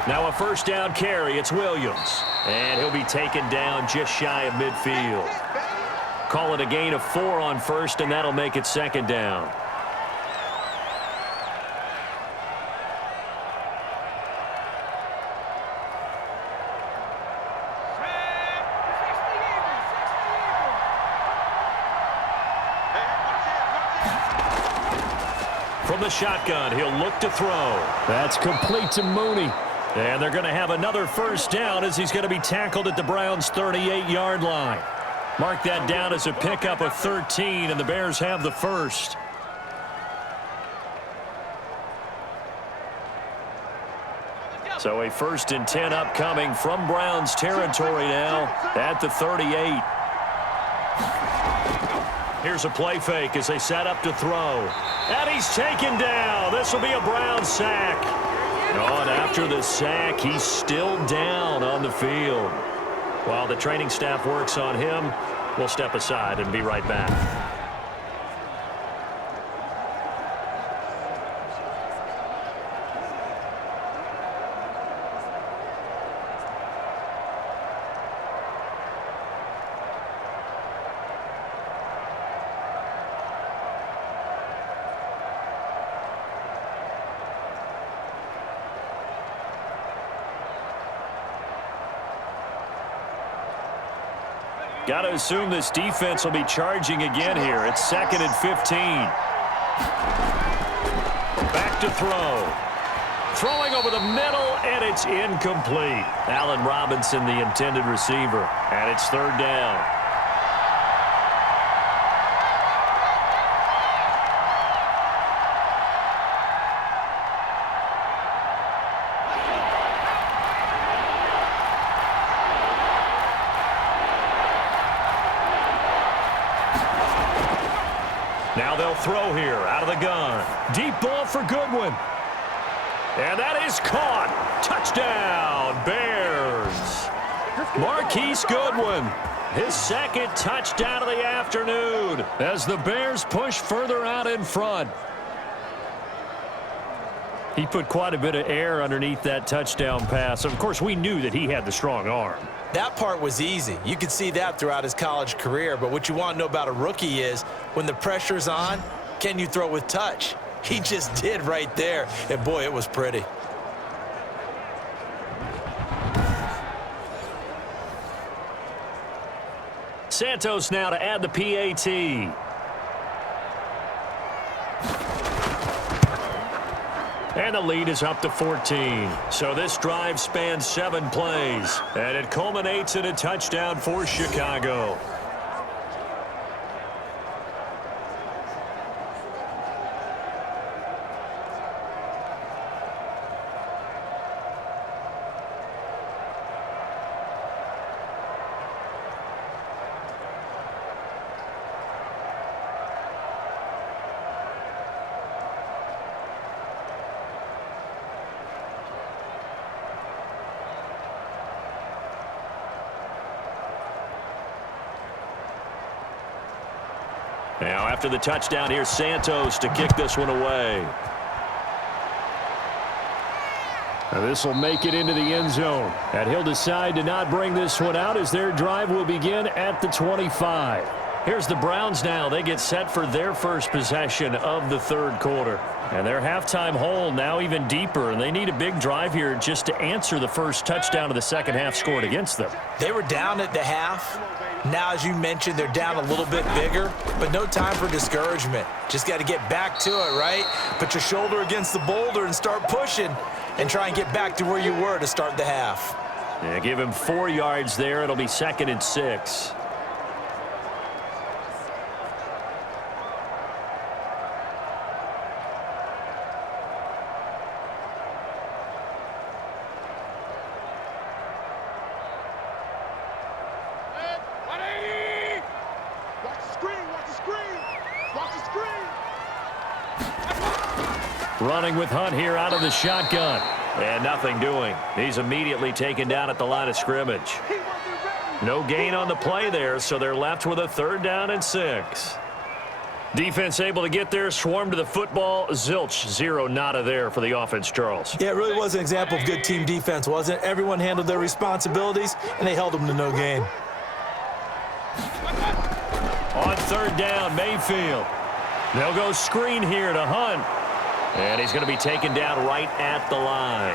Now a first down carry, it's Williams. And he'll be taken down just shy of midfield. Call it a gain of 4 on first, and that'll make it 2nd down. From the shotgun, he'll look to throw. That's complete to Mooney. And they're going to have another first down as he's going to be tackled at the Browns' 38-yard line. Mark that down as a pickup of 13, and the Bears have the first. So a 1st and 10 upcoming from Browns territory now at the 38. Here's a play fake as they set up to throw. And he's taken down. This will be a Browns sack. Oh, and after the sack, he's still down on the field. While the training staff works on him, we'll step aside and be right back. Got to assume this defense will be charging again here. It's 2nd and 15. Back to throw. Throwing over the middle, and it's incomplete. Allen Robinson, the intended receiver, and it's 3rd down. Now they'll throw here out of the gun. Deep ball for Goodwin. And that is caught. Touchdown, Bears. Marquise Goodwin, his 2nd touchdown of the afternoon as the Bears push further out in front. He put quite a bit of air underneath that touchdown pass. Of course, we knew that he had the strong arm. That part was easy. You could see that throughout his college career. But what you want to know about a rookie is when the pressure's on, can you throw with touch? He just did right there. And, boy, it was pretty. Santos now to add the PAT. And the lead is up to 14. So this drive spans 7 plays. And it culminates in a touchdown for Chicago. Now after the touchdown, here's Santos to kick this one away. This will make it into the end zone. And he'll decide to not bring this one out as their drive will begin at the 25. Here's the Browns now. They get set for their first possession of the third quarter. And their halftime hole now even deeper. And they need a big drive here just to answer the first touchdown of the second half scored against them. They were down at the half. Now, as you mentioned, they're down a little bit bigger, but no time for discouragement. Just got to get back to it, right? Put your shoulder against the boulder and start pushing and try and get back to where you were to start the half. Yeah, give him 4 yards there. It'll be 2nd and 6. Running with Hunt here out of the shotgun. And nothing doing. He's immediately taken down at the line of scrimmage. No gain on the play there, so they're left with a 3rd down and 6. Defense able to get there, swarm to the football. Zilch, 0 nada there for the offense, Charles. Yeah, it really was an example of good team defense, wasn't it? Everyone handled their responsibilities, and they held them to no gain. On 3rd down, Mayfield. They'll go screen here to Hunt. And he's going to be taken down right at the line.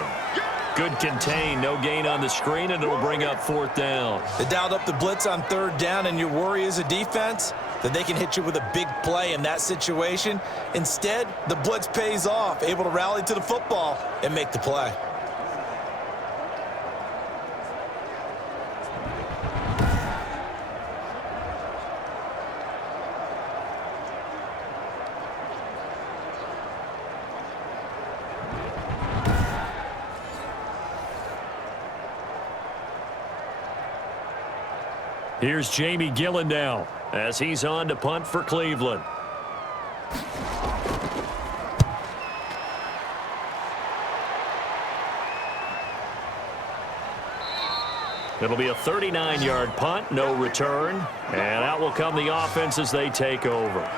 Good contain, no gain on the screen, and it'll bring up 4th down. They dialed up the blitz on 3rd down, and your worry as a defense that they can hit you with a big play in that situation. Instead, the blitz pays off, able to rally to the football and make the play. Here's Jamie Gillen now as he's on to punt for Cleveland. It'll be a 39-yard punt, no return. And out will come the offense as they take over.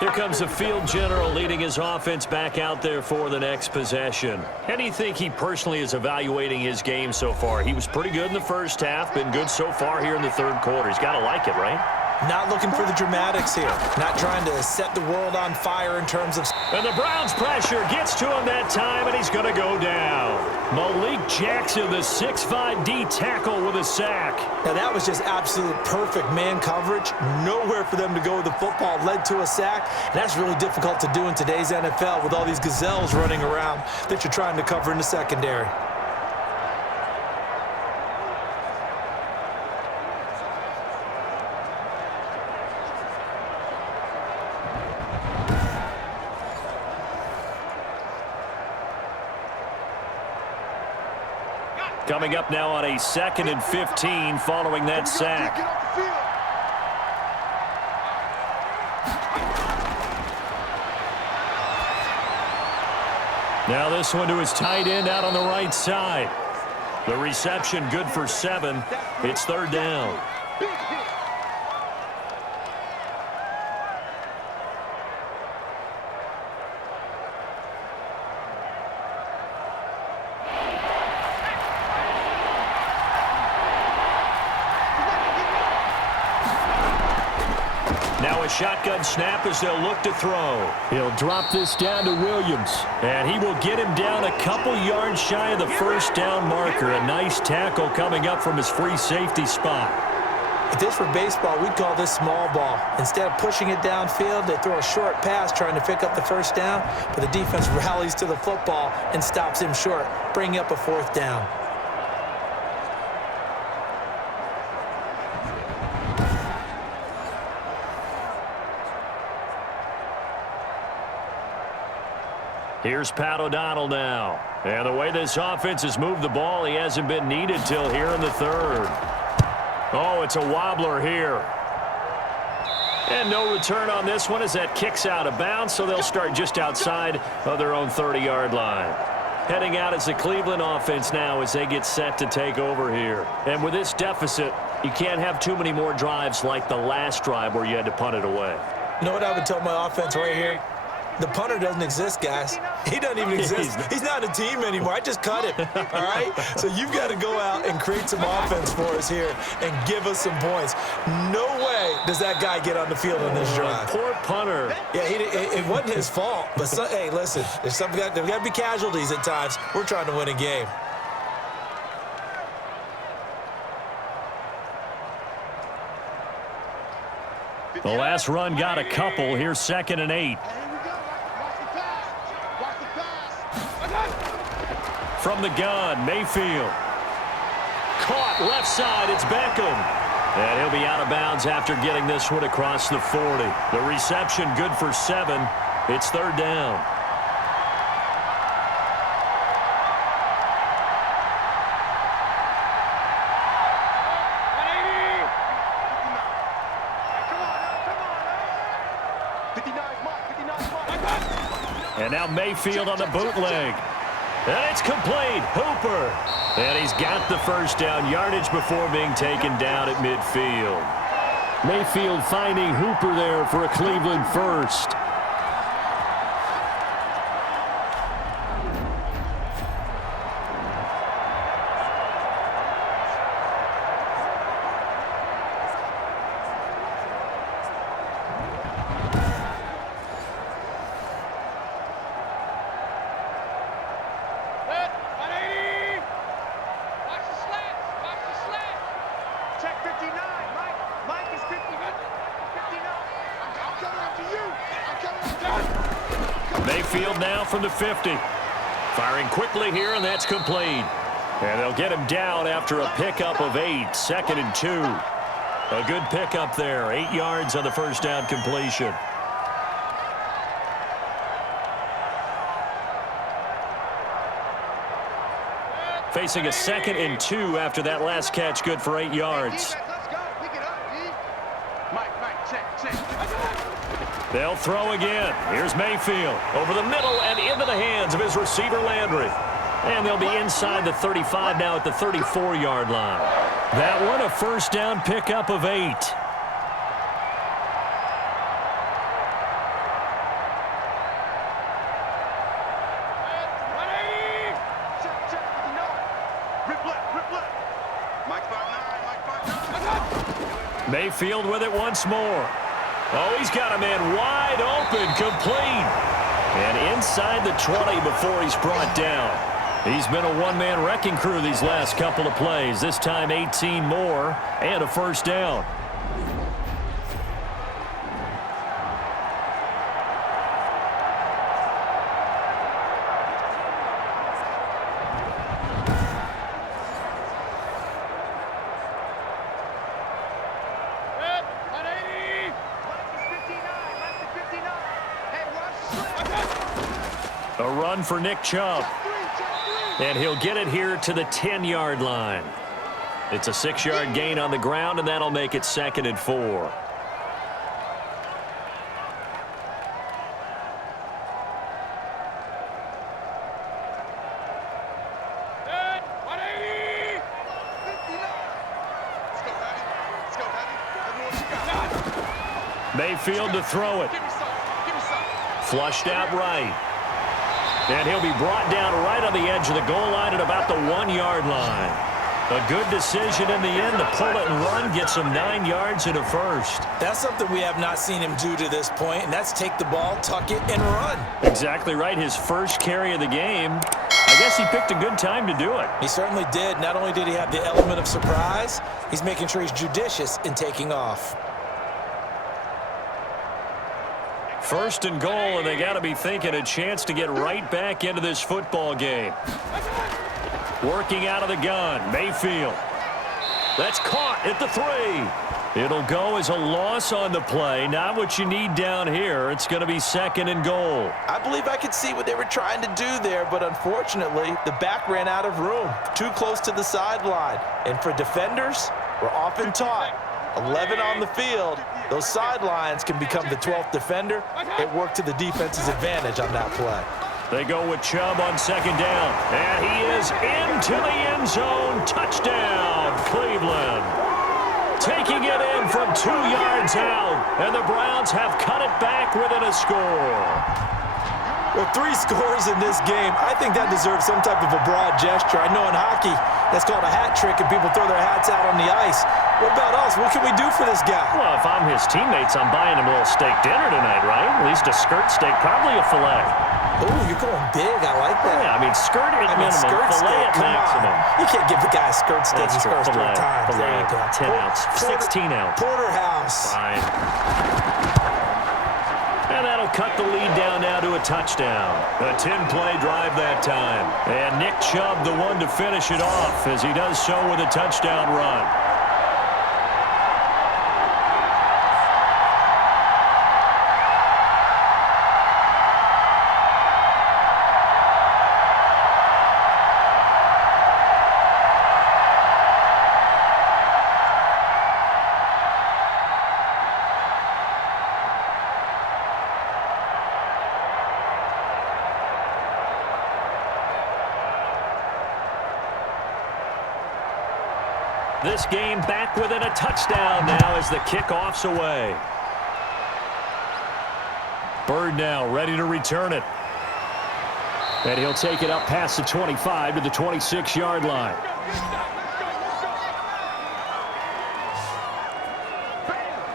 Here comes the field general leading his offense back out there for the next possession. How do you think he personally is evaluating his game so far? He was pretty good in the first half, been good so far here in the third quarter. He's got to like it, right? Not looking for the dramatics here. Not trying to set the world on fire in terms of... And the Browns pressure gets to him that time, and he's going to go down. Malik Jackson, the 6'5" D tackle with a sack. Now that was just absolute perfect man coverage. Nowhere for them to go with the football. Led to a sack. And that's really difficult to do in today's NFL with all these gazelles running around that you're trying to cover in the secondary. Coming up now on a 2nd and 15 following that sack. Now this one to his tight end out on the right side. The reception good for 7. It's 3rd down. Shotgun snap as they'll look to throw. He'll drop this down to Williams. And he will get him down a couple yards shy of the 1st down marker. A nice tackle coming up from his free safety spot. If this were baseball, we'd call this small ball. Instead of pushing it downfield, they throw a short pass trying to pick up the 1st down, but the defense rallies to the football and stops him short, bringing up a 4th down. Here's Pat O'Donnell now. And the way this offense has moved the ball, he hasn't been needed till here in the 3rd. Oh, it's a wobbler here. And no return on this one as that kicks out of bounds, so they'll start just outside of their own 30-yard line. Heading out as the Cleveland offense now as they get set to take over here. And with this deficit, you can't have too many more drives like the last drive where you had to punt it away. You know what I would tell my offense right here? The punter doesn't exist, guys. He doesn't even exist. He's not a team anymore. I just cut him, all right? So you've got to go out and create some offense for us here and give us some points. No way does that guy get on the field on this drive. Poor punter. Yeah, it wasn't his fault. But, hey, listen, there's got to be casualties at times. We're trying to win a game. The last run got a couple. Here's 2nd and 8. From the gun, Mayfield. Caught left side. It's Beckham. And he'll be out of bounds after getting this one across the 40. The reception good for 7. It's 3rd down. And now Mayfield on the bootleg. And it's complete. Hooper. And he's got the first down yardage before being taken down at midfield. Mayfield finding Hooper there for a Cleveland first. Mayfield now from the 50. Firing quickly here, and that's complete. And they'll get him down after a pickup of 8. 2nd and 2. A good pickup there. 8 yards on the first down completion. Facing a 2nd and 2 after that last catch, good for 8 yards. They'll throw again. Here's Mayfield over the middle and into the hands of his receiver Landry. And they'll be inside the 35 now at the 34-yard line. That one a first down pickup of 8. Mayfield with it once more. Oh, he's got a man wide open, complete. And inside the 20 before he's brought down. He's been a one-man wrecking crew these last couple of plays. This time 18 more and a first down. A run for Nick Chubb. And he'll get it here to the 10-yard line. It's a 6-yard gain on the ground, and that'll make it 2nd and 4. Mayfield to throw it. Flushed out right. And he'll be brought down right on the edge of the goal line at about the 1-yard line. A good decision in the end to pull it and run, get some 9 yards and a first. That's something we have not seen him do to this point, and that's take the ball, tuck it, and run. Exactly right. His first carry of the game. I guess he picked a good time to do it. He certainly did. Not only did he have the element of surprise, he's making sure he's judicious in taking off. First and goal, and they got to be thinking a chance to get right back into this football game. Working out of the gun, Mayfield. That's caught at the 3. It'll go as a loss on the play. Not what you need down here. It's going to be 2nd and goal. I believe I could see what they were trying to do there, but unfortunately, the back ran out of room. Too close to the sideline. And for defenders, we're often taught 11 on the field. Those sidelines can become the 12th defender. It worked to the defense's advantage on that play. They go with Chubb on 2nd down. And he is into the end zone. Touchdown, Cleveland. taking it in from 2 yards out, and the Browns have cut it back within a score. Well, 3 scores in this game, I think that deserves some type of a broad gesture. I know in hockey, that's called a hat trick, and people throw their hats out on the ice. What about us? What can we do for this guy? Well, if I'm his teammates, I'm buying him a little steak dinner tonight, right? At least a skirt steak, probably a filet. Oh, you're going big. I like that. Yeah, I mean, skirt at minimum, skirt filet steak, at come maximum. on. You can't give the guy a skirt steak. That's He true. scores 3 Filet, times. There filet, you go. 10 ounce, 16 ounce. Porterhouse. Fine. And that'll cut the lead down now to a touchdown. A 10-play drive that time. And Nick Chubb, the one to finish it off, as he does so with a touchdown run. This game back within a touchdown now as the kickoff's away. Bird now ready to return it. And he'll take it up past the 25 to the 26-yard line.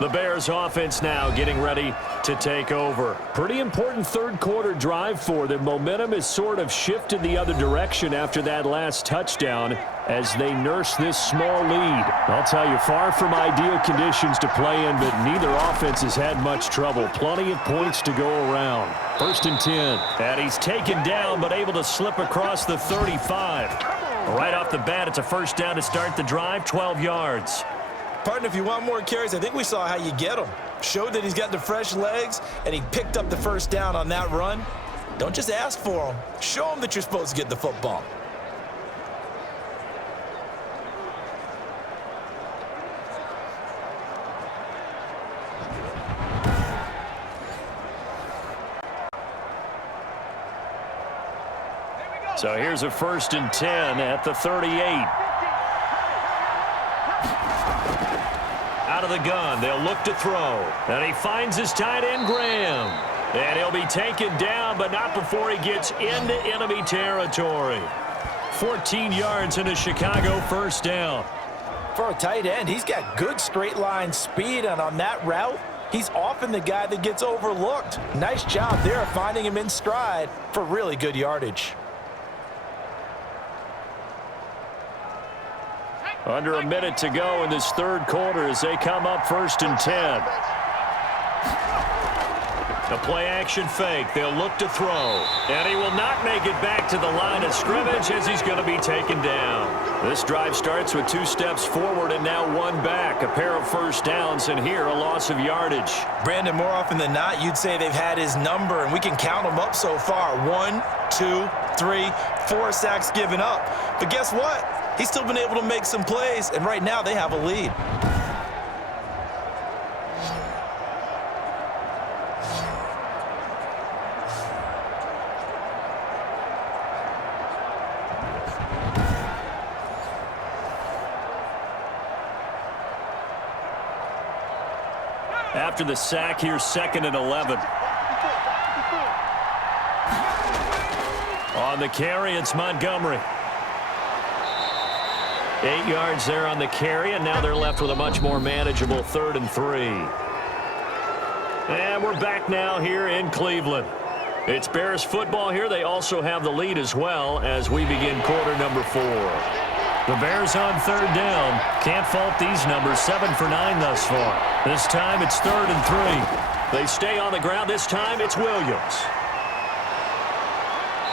The Bears offense now getting ready to take over. Pretty important third-quarter drive for them. Momentum has sort of shifted the other direction after that last touchdown as they nurse this small lead. I'll tell you, far from ideal conditions to play in, but neither offense has had much trouble. Plenty of points to go around. 1st and 10. And he's taken down, but able to slip across the 35. Right off the bat, it's a first down to start the drive, 12 yards. Partner, if you want more carries, I think we saw how you get him. Showed that he's got the fresh legs, and he picked up the first down on that run. Don't just ask for him. Show him that you're supposed to get the football. So here's a 1st and 10 at the 38. Out of the gun, they'll look to throw. And he finds his tight end, Graham. And he'll be taken down, but not before he gets into enemy territory. 14 yards and a Chicago first down. For a tight end, he's got good straight line speed, and on that route, he's often the guy that gets overlooked. Nice job there of finding him in stride for really good yardage. Under a minute to go in this third quarter as they come up 1st and 10. A play-action fake. They'll look to throw. And he will not make it back to the line of scrimmage as he's going to be taken down. This drive starts with 2 steps forward and now 1 back. A pair of first downs, and here a loss of yardage. Brandon, more often than not, you'd say they've had his number, and we can count them up so far. 1, 2, 3, 4 sacks given up. But guess what? He's still been able to make some plays, and right now they have a lead. After the sack, here's 2nd and 11. On the carry, it's Montgomery. 8 yards there on the carry, and now they're left with a much more manageable 3rd and 3. And we're back now here in Cleveland. It's Bears football here. They also have the lead as well as we begin quarter number 4. The Bears on 3rd down. Can't fault these numbers. 7 for 9 thus far. This time it's 3rd and 3. They stay on the ground. This time it's Williams.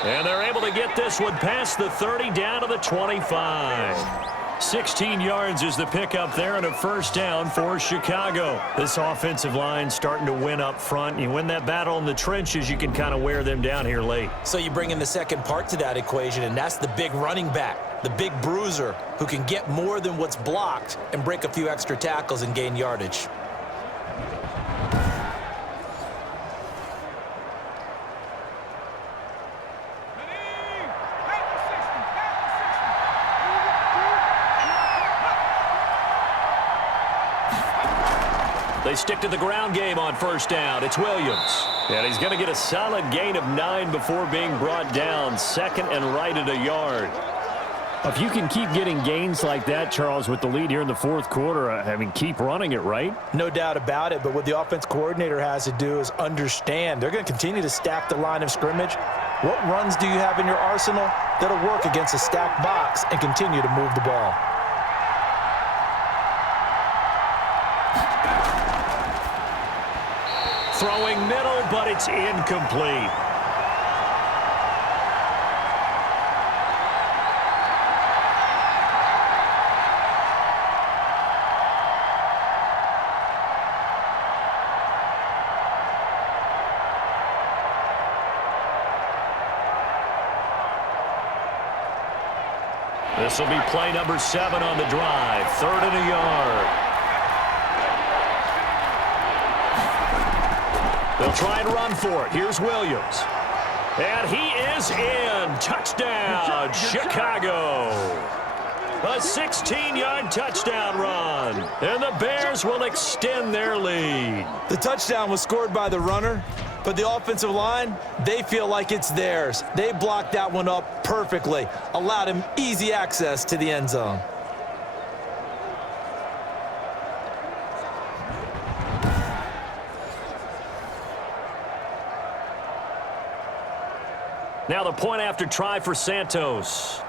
And they're able to get this one past the 30 down to the 25. 16 yards is the pickup there and a first down for Chicago. This offensive line starting to win up front. You win that battle in the trenches, you can kind of wear them down here late. So you bring in the second part to that equation, and that's the big running back, the big bruiser who can get more than what's blocked and break a few extra tackles and gain yardage. They stick to the ground game on first down. It's Williams. And he's going to get a solid gain of 9 before being brought down. Second and right at a yard. If you can keep getting gains like that, Charles, with the lead here in the fourth quarter, I mean, keep running it, right? No doubt about it, but what the offense coordinator has to do is understand. They're going to continue to stack the line of scrimmage. What runs do you have in your arsenal that'll work against a stacked box and continue to move the ball? Throwing middle, but it's incomplete. This will be play number 7 on the drive. 3rd and a yard. They'll try and run for it. Here's Williams. And he is in. Touchdown, Chicago. A 16-yard touchdown run. And the Bears will extend their lead. The touchdown was scored by the runner, but the offensive line, they feel like it's theirs. They blocked that one up perfectly, allowed him easy access to the end zone. Now the point after try for Santos.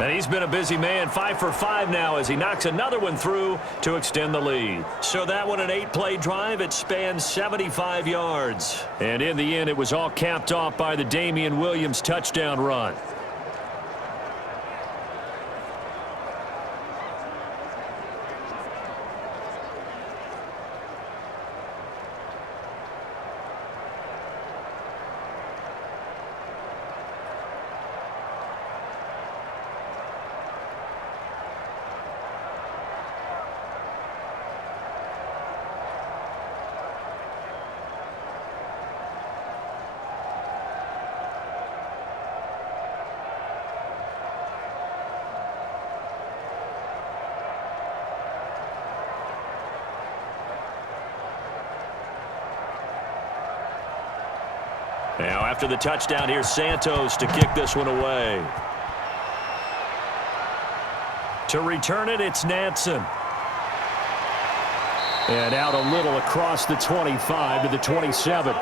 And he's been a busy man, 5 for 5 now as he knocks another one through to extend the lead. So that one, an 8-play drive. It spans 75 yards. And in the end, it was all capped off by the Damian Williams touchdown run. Now, after the touchdown, here's Santos to kick this one away. To return it, it's Nansen. And out a little across the 25 to the 27.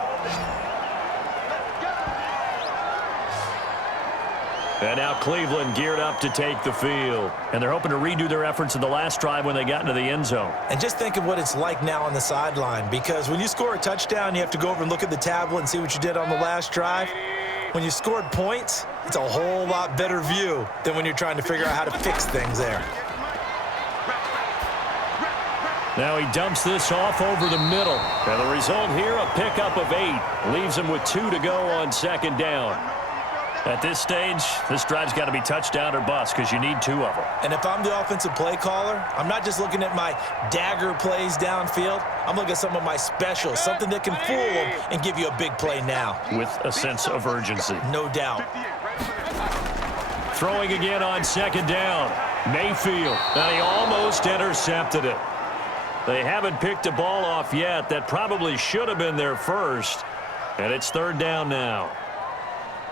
And now Cleveland geared up to take the field. And they're hoping to redo their efforts in the last drive when they got into the end zone. And just think of what it's like now on the sideline, because when you score a touchdown, you have to go over and look at the tablet and see what you did on the last drive. When you scored points, it's a whole lot better view than when you're trying to figure out how to fix things there. Now he dumps this off over the middle. And the result here, a pickup of 8. Leaves him with 2 to go on second down. At this stage, this drive's got to be touchdown or bust because you need 2 of them. And if I'm the offensive play caller, I'm not just looking at my dagger plays downfield. I'm looking at some of my specials, something that can fool them and give you a big play now. With a sense of urgency. No doubt. Throwing again on second down. Mayfield. Now he almost intercepted it. They haven't picked a ball off yet. That probably should have been their first. And it's 3rd down now.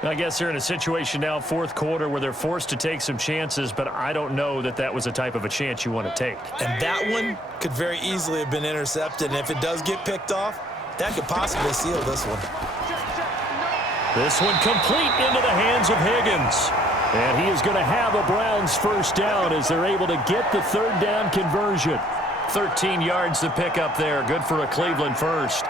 I guess they're in a situation now, fourth quarter, where they're forced to take some chances, but I don't know that that was the type of a chance you want to take. And that one could very easily have been intercepted, and if it does get picked off, that could possibly seal this one. This one complete into the hands of Higgins. And he is going to have a Browns first down as they're able to get the 3rd down conversion. 13 yards to pick up there. Good for a Cleveland first.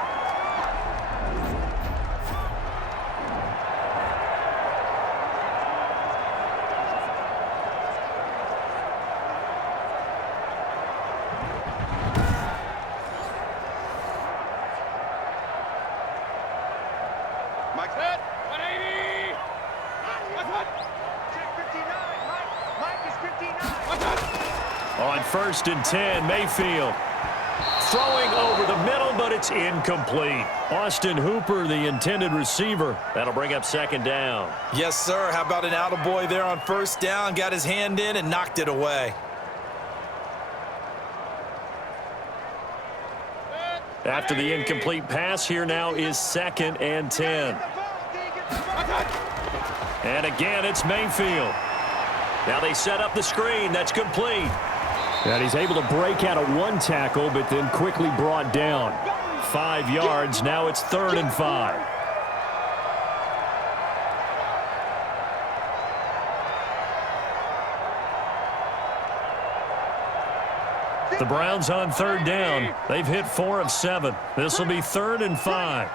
Mike's hit. 180. Check 59. Mike is 59. On 1st and 10, Mayfield. Throwing over the middle, but it's incomplete. Austin Hooper, the intended receiver. That'll bring up second down. Yes, sir. How about an attaboy there on first down? Got his hand in and knocked it away. After the incomplete pass, here now is 2nd and 10. And again, it's Mayfield. Now they set up the screen. That's complete. And he's able to break out of one tackle, but then quickly brought down. 5 yards. Now it's 3rd and 5. The Browns on 3rd down. They've hit 4 of 7. This will be 3rd and 5.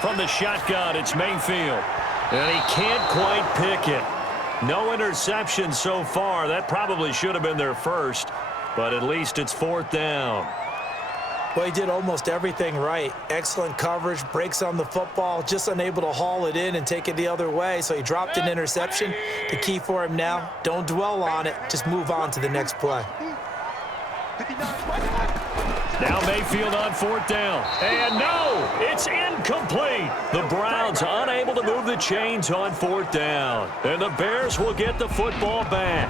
From the shotgun, it's Mayfield. And he can't quite pick it. No interception so far. That probably should have been their first, but at least it's 4th down. Well, he did almost everything right. Excellent coverage, breaks on the football, just unable to haul it in and take it the other way. So he dropped an interception. The key for him now, don't dwell on it. Just move on to the next play. Now Mayfield on 4th down. And no, it's incomplete. The Browns unable to move the chains on 4th down. And the Bears will get the football back.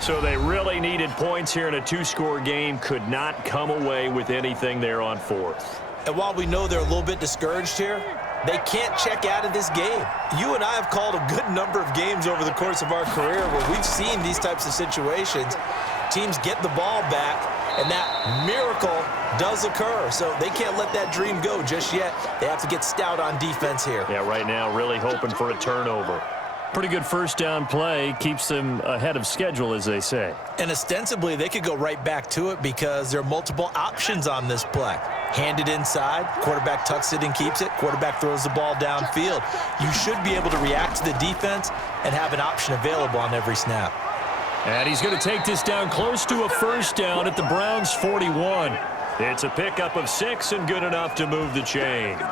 So they really needed points here in a 2-score game. Could not come away with anything there on 4th. And while we know they're a little bit discouraged here, they can't check out of this game. You and I have called a good number of games over the course of our career where we've seen these types of situations. Teams get the ball back, and that miracle does occur. So they can't let that dream go just yet. They have to get stout on defense here. Yeah, right now really hoping for a turnover. Pretty good 1st down play. Keeps them ahead of schedule, as they say. And ostensibly, they could go right back to it because there are multiple options on this play. Hand it inside, quarterback tucks it and keeps it, quarterback throws the ball downfield. You should be able to react to the defense and have an option available on every snap. And he's going to take this down close to a 1st down at the Browns' 41. It's a pickup of 6 and good enough to move the chains.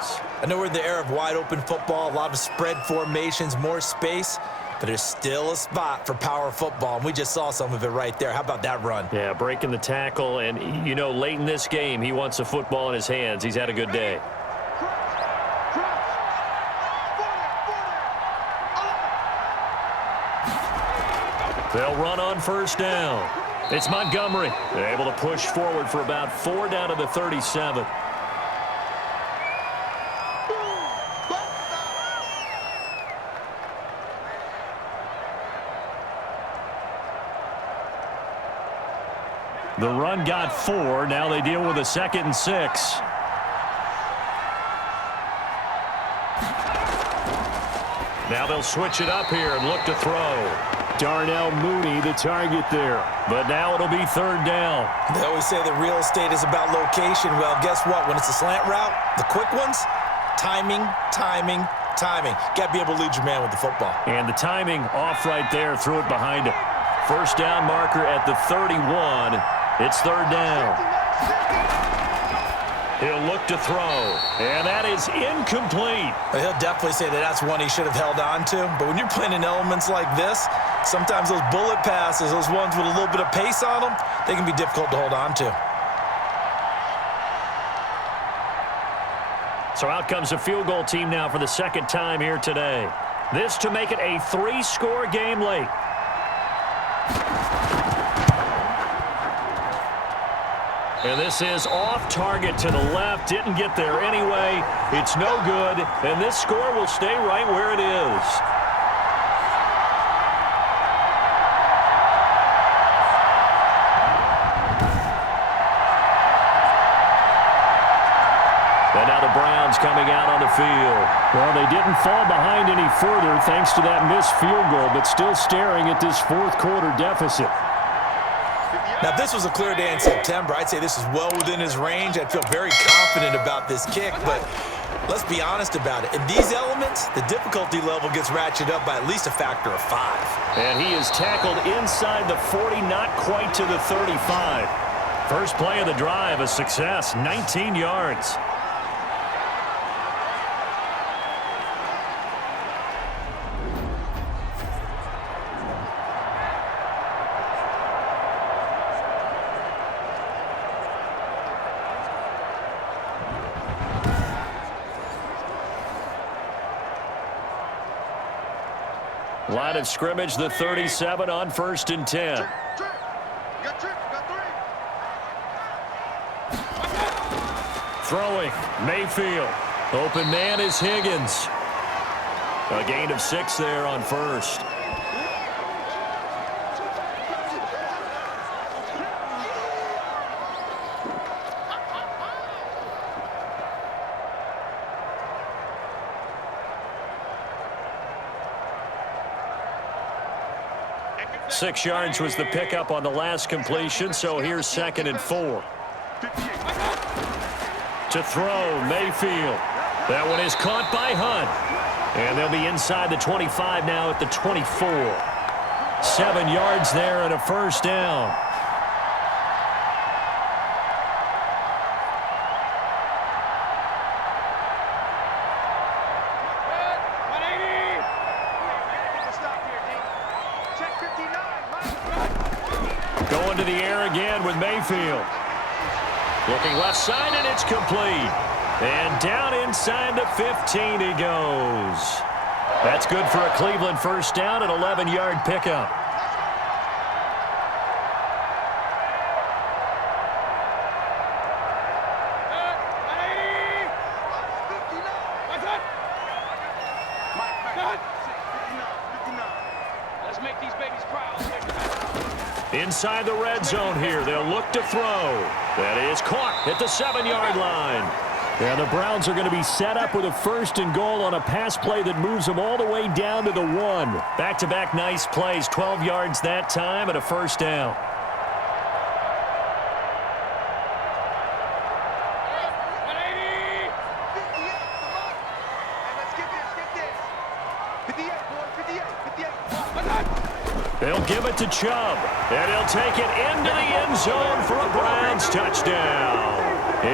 I know we're in the era of wide-open football, a lot of spread formations, more space, but there's still a spot for power football, and we just saw some of it right there. How about that run? Yeah, breaking the tackle, and, you know, late in this game, he wants a football in his hands. He's had a good day. They'll run on 1st down. It's Montgomery. They're able to push forward for about 4 down to the 37. The run got 4. Now they deal with a 2nd and 6. Now they'll switch it up here and look to throw. Darnell Mooney, the target there. But now it'll be 3rd down. They always say that real estate is about location. Well, guess what? When it's a slant route, the quick ones, timing, timing, timing. Got to be able to lead your man with the football. And the timing off right there. Threw it behind him. 1st down marker at the 31. It's 3rd down. He'll look to throw, and that is incomplete. He'll definitely say that that's one he should have held on to. But when you're playing in elements like this, sometimes those bullet passes, those ones with a little bit of pace on them, they can be difficult to hold on to. So out comes the field goal team now for the 2nd time here today. This to make it a 3-score game late. And this is off target to the left. Didn't get there anyway. It's no good. And this score will stay right where it is. And now the Browns coming out on the field. Well, they didn't fall behind any further thanks to that missed field goal, but still staring at this 4th quarter deficit. Now, if this was a clear day in September, I'd say this is well within his range. I'd feel very confident about this kick, but let's be honest about it. In these elements, the difficulty level gets ratcheted up by at least a factor of 5. And he is tackled inside the 40, not quite to the 35. First play of the drive, a success, 19 yards. Line of scrimmage, the 37 on 1st and 10. Throwing, Mayfield. Open man is Higgins. A gain of 6 there on first. Six yards was the pickup on the last completion, so here's 2nd and 4. To throw, Mayfield. That one is caught by Hunt. And they'll be inside the 25 now at the 24. 7 yards there and a first down. Going to the air again with Mayfield. Looking left side, and it's complete. And down inside the 15 he goes. That's good for a Cleveland first down, an 11-yard pickup. Let's make these babies proud. Inside the red zone here, they'll look to throw. That is caught at the 7-yard line. And the Browns are going to be set up with a 1st and goal on a pass play that moves them all the way down to the 1. Back-to-back nice plays, 12 yards that time and a first down. They'll give it to Chubb, and he'll take it into the end zone for a Browns touchdown.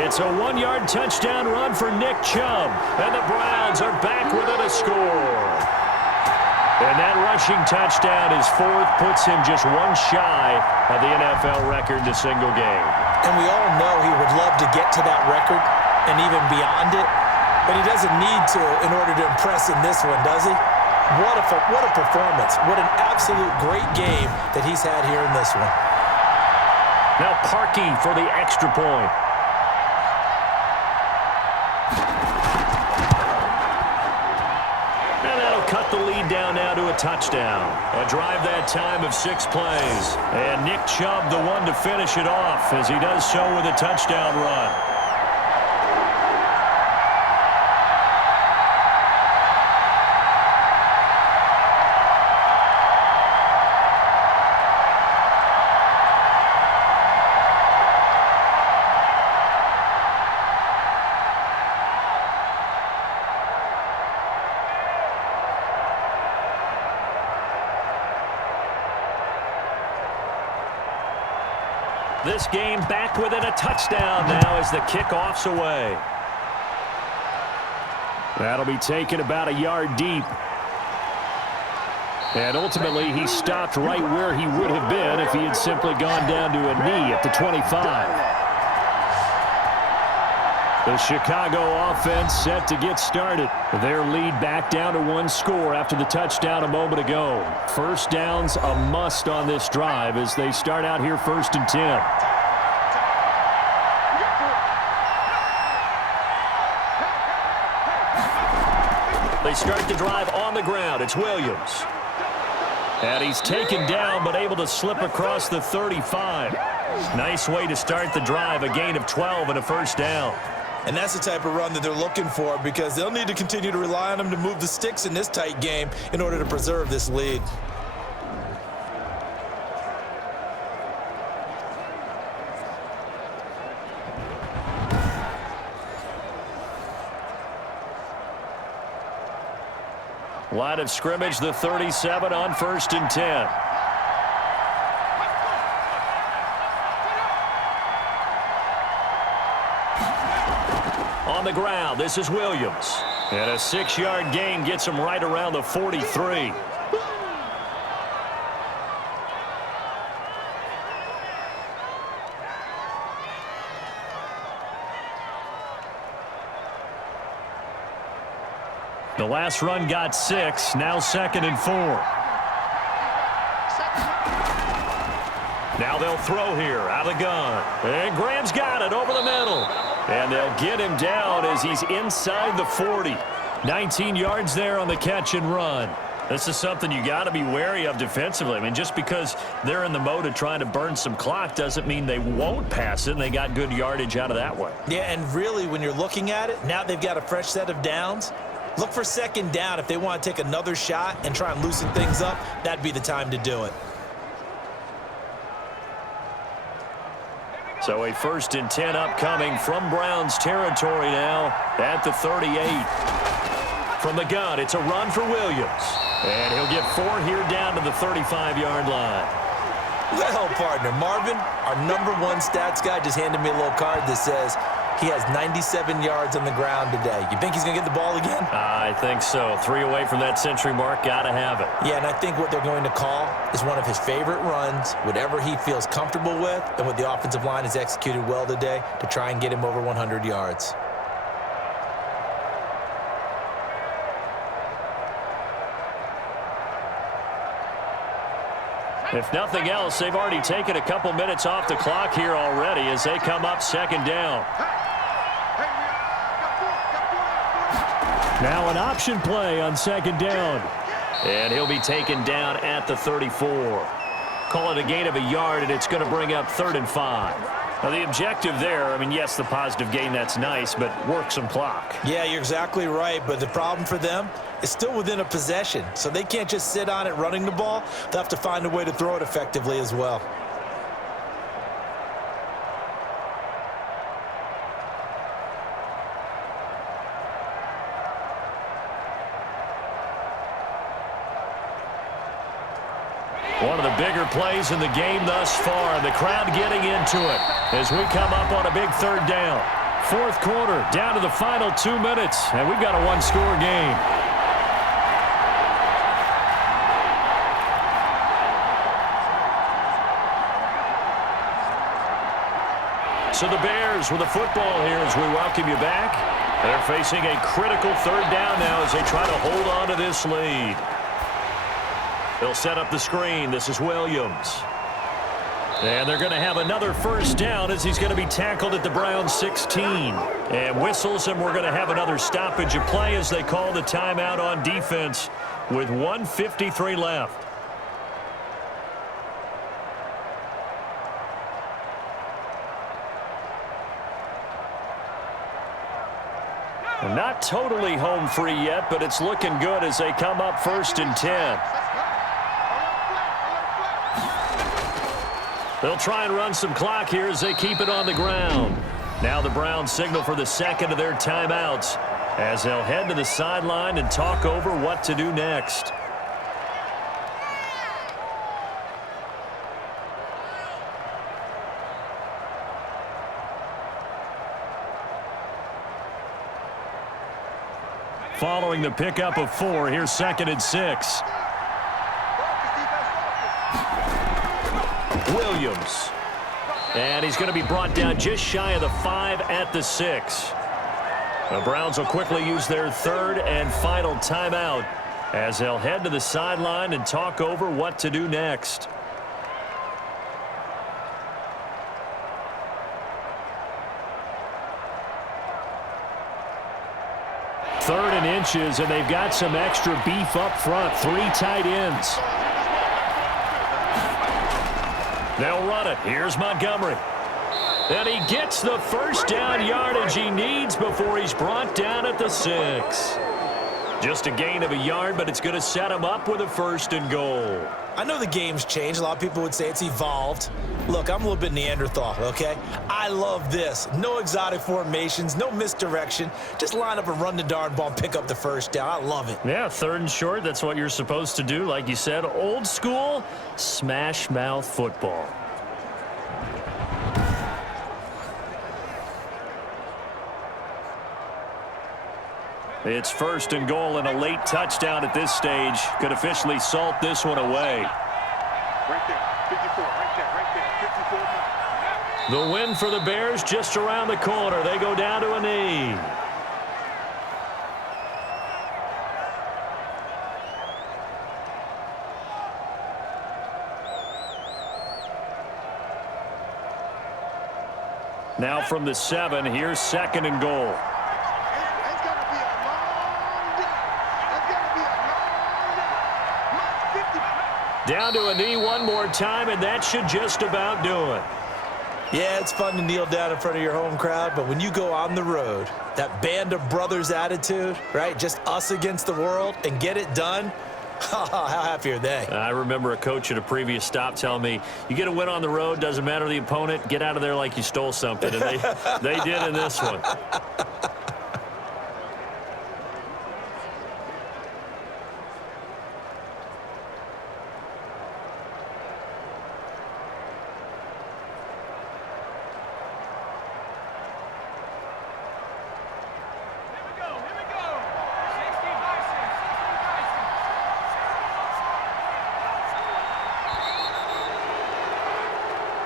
It's a 1-yard touchdown run for Nick Chubb, and the Browns are back within a score. And that rushing touchdown, his 4th, puts him just 1 shy of the NFL record in a single game. And we all know he would love to get to that record and even beyond it, but he doesn't need to in order to impress in this one, does he? What a performance. What an absolute great game that he's had here in this one. Now Parkey for the extra point. And that'll cut the lead down now to a touchdown. A drive that time of 6 plays. And Nick Chubb the one to finish it off as he does so with a touchdown run. This game back within a touchdown now as the kickoff's away. That'll be taken about a yard deep. And ultimately, he stopped right where he would have been if he had simply gone down to a knee at the 25. The Chicago offense set to get started. Their lead back down to 1 score after the touchdown a moment ago. First down's a must on this drive as they start out here 1st and 10. They start the drive on the ground. It's Williams. And he's taken down but able to slip across the 35. Nice way to start the drive, a gain of 12 and a first down. And that's the type of run that they're looking for because they'll need to continue to rely on him to move the sticks in this tight game in order to preserve this lead. Line of scrimmage, the 37 on 1st and 10. On the ground, this is Williams. And a 6-yard gain gets him right around the 43. The last run got 6, now 2nd and 4. Now they'll throw here, out of the gun. And Graham's got it over the middle. And they'll get him down as he's inside the 40. 19 yards there on the catch and run. This is something you got to be wary of defensively. I mean, just because they're in the mode of trying to burn some clock doesn't mean they won't pass it, and they got good yardage out of that one. Yeah, and really, when you're looking at it, now they've got a fresh set of downs. Look for second down. If they want to take another shot and try and loosen things up, that'd be the time to do it. So a 1st and 10 upcoming from Browns territory now at the 38. From the gun, it's a run for Williams. And he'll get 4 here down to the 35-yard line. Well, partner, Marvin, our #1 stats guy just handed me a little card that says he has 97 yards on the ground today. You think he's going to get the ball again? I think so. 3 away from that century mark. Got to have it. Yeah, and I think what they're going to call is one of his favorite runs, whatever he feels comfortable with, and what the offensive line has executed well today to try and get him over 100 yards. If nothing else, they've already taken a couple minutes off the clock here already as they come up 2nd down. Now an option play on 2nd down. And he'll be taken down at the 34. Call it a gain of a yard, and it's going to bring up 3rd and 5. Now, the objective there, I mean, yes, the positive gain, that's nice, but work some clock. Yeah, you're exactly right, but the problem for them is still within a possession, so they can't just sit on it running the ball. They'll have to find a way to throw it effectively as well. One of the bigger plays in the game thus far, and the crowd getting into it as we come up on a big 3rd down. 4th quarter, down to the final 2 minutes, and we've got a 1-score game. So the Bears with the football here as we welcome you back. They're facing a critical 3rd down now as they try to hold on to this lead. They'll set up the screen. This is Williams. And they're going to have another 1st down as he's going to be tackled at the Browns 16. And whistles, and we're going to have another stoppage of play as they call the timeout on defense with 1:53 left. Not totally home free yet, but it's looking good as they come up 1st and 10. They'll try and run some clock here as they keep it on the ground. Now the Browns signal for the 2nd of their timeouts as they'll head to the sideline and talk over what to do next. Following the pickup of 4, here's 2nd and 6. Williams. And he's going to be brought down just shy of the 5 at the 6. The Browns will quickly use their 3rd and final timeout as they'll head to the sideline and talk over what to do next. Third and inches, and they've got some extra beef up front. 3 tight ends. They'll run it. Here's Montgomery. And he gets the 1st down yardage he needs before he's brought down at the 6. Just a gain of a yard, but it's going to set him up with a 1st and goal. I know the game's changed. A lot of people would say it's evolved. Look, I'm a little bit Neanderthal, okay? I love this. No exotic formations, no misdirection. Just line up and run the darn ball and pick up the 1st down. I love it. Yeah, 3rd and short, that's what you're supposed to do. Like you said, old school, smash mouth football. It's 1st and goal and a late touchdown at this stage. Could officially salt this one away. Right there, 54, right there, 54. The win for the Bears just around the corner. They go down to a knee. Now from the 7, here's 2nd and goal. It's going to be a long day. It's going to be a long day. March 50. Down to a knee one more time, and that should just about do it. Yeah, it's fun to kneel down in front of your home crowd, but when you go on the road, that band of brothers attitude, right, just us against the world, and get it done, how happy are they? I remember a coach at a previous stop telling me, you get a win on the road, doesn't matter the opponent, get out of there like you stole something, and they did in this one.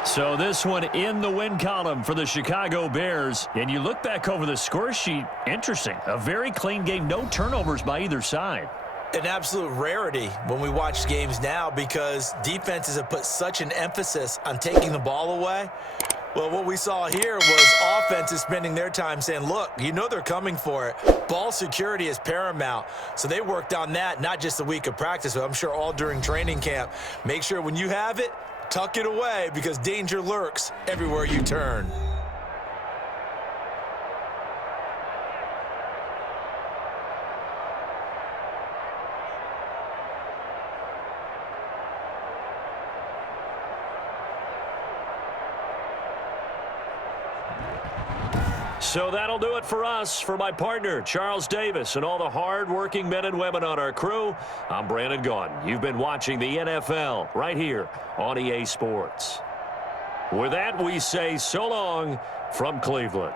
So this one in the win column for the Chicago Bears. And you look back over the score sheet, interesting. A very clean game, no turnovers by either side. An absolute rarity when we watch games now because defenses have put such an emphasis on taking the ball away. Well, what we saw here was offenses spending their time saying, look, you know they're coming for it. Ball security is paramount. So they worked on that, not just a week of practice, but I'm sure all during training camp. Make sure when you have it, tuck it away because danger lurks everywhere you turn. So that'll do it for us. For my partner, Charles Davis, and all the hard-working men and women on our crew, I'm Brandon Gaudin. You've been watching the NFL right here on EA Sports. With that, we say so long from Cleveland.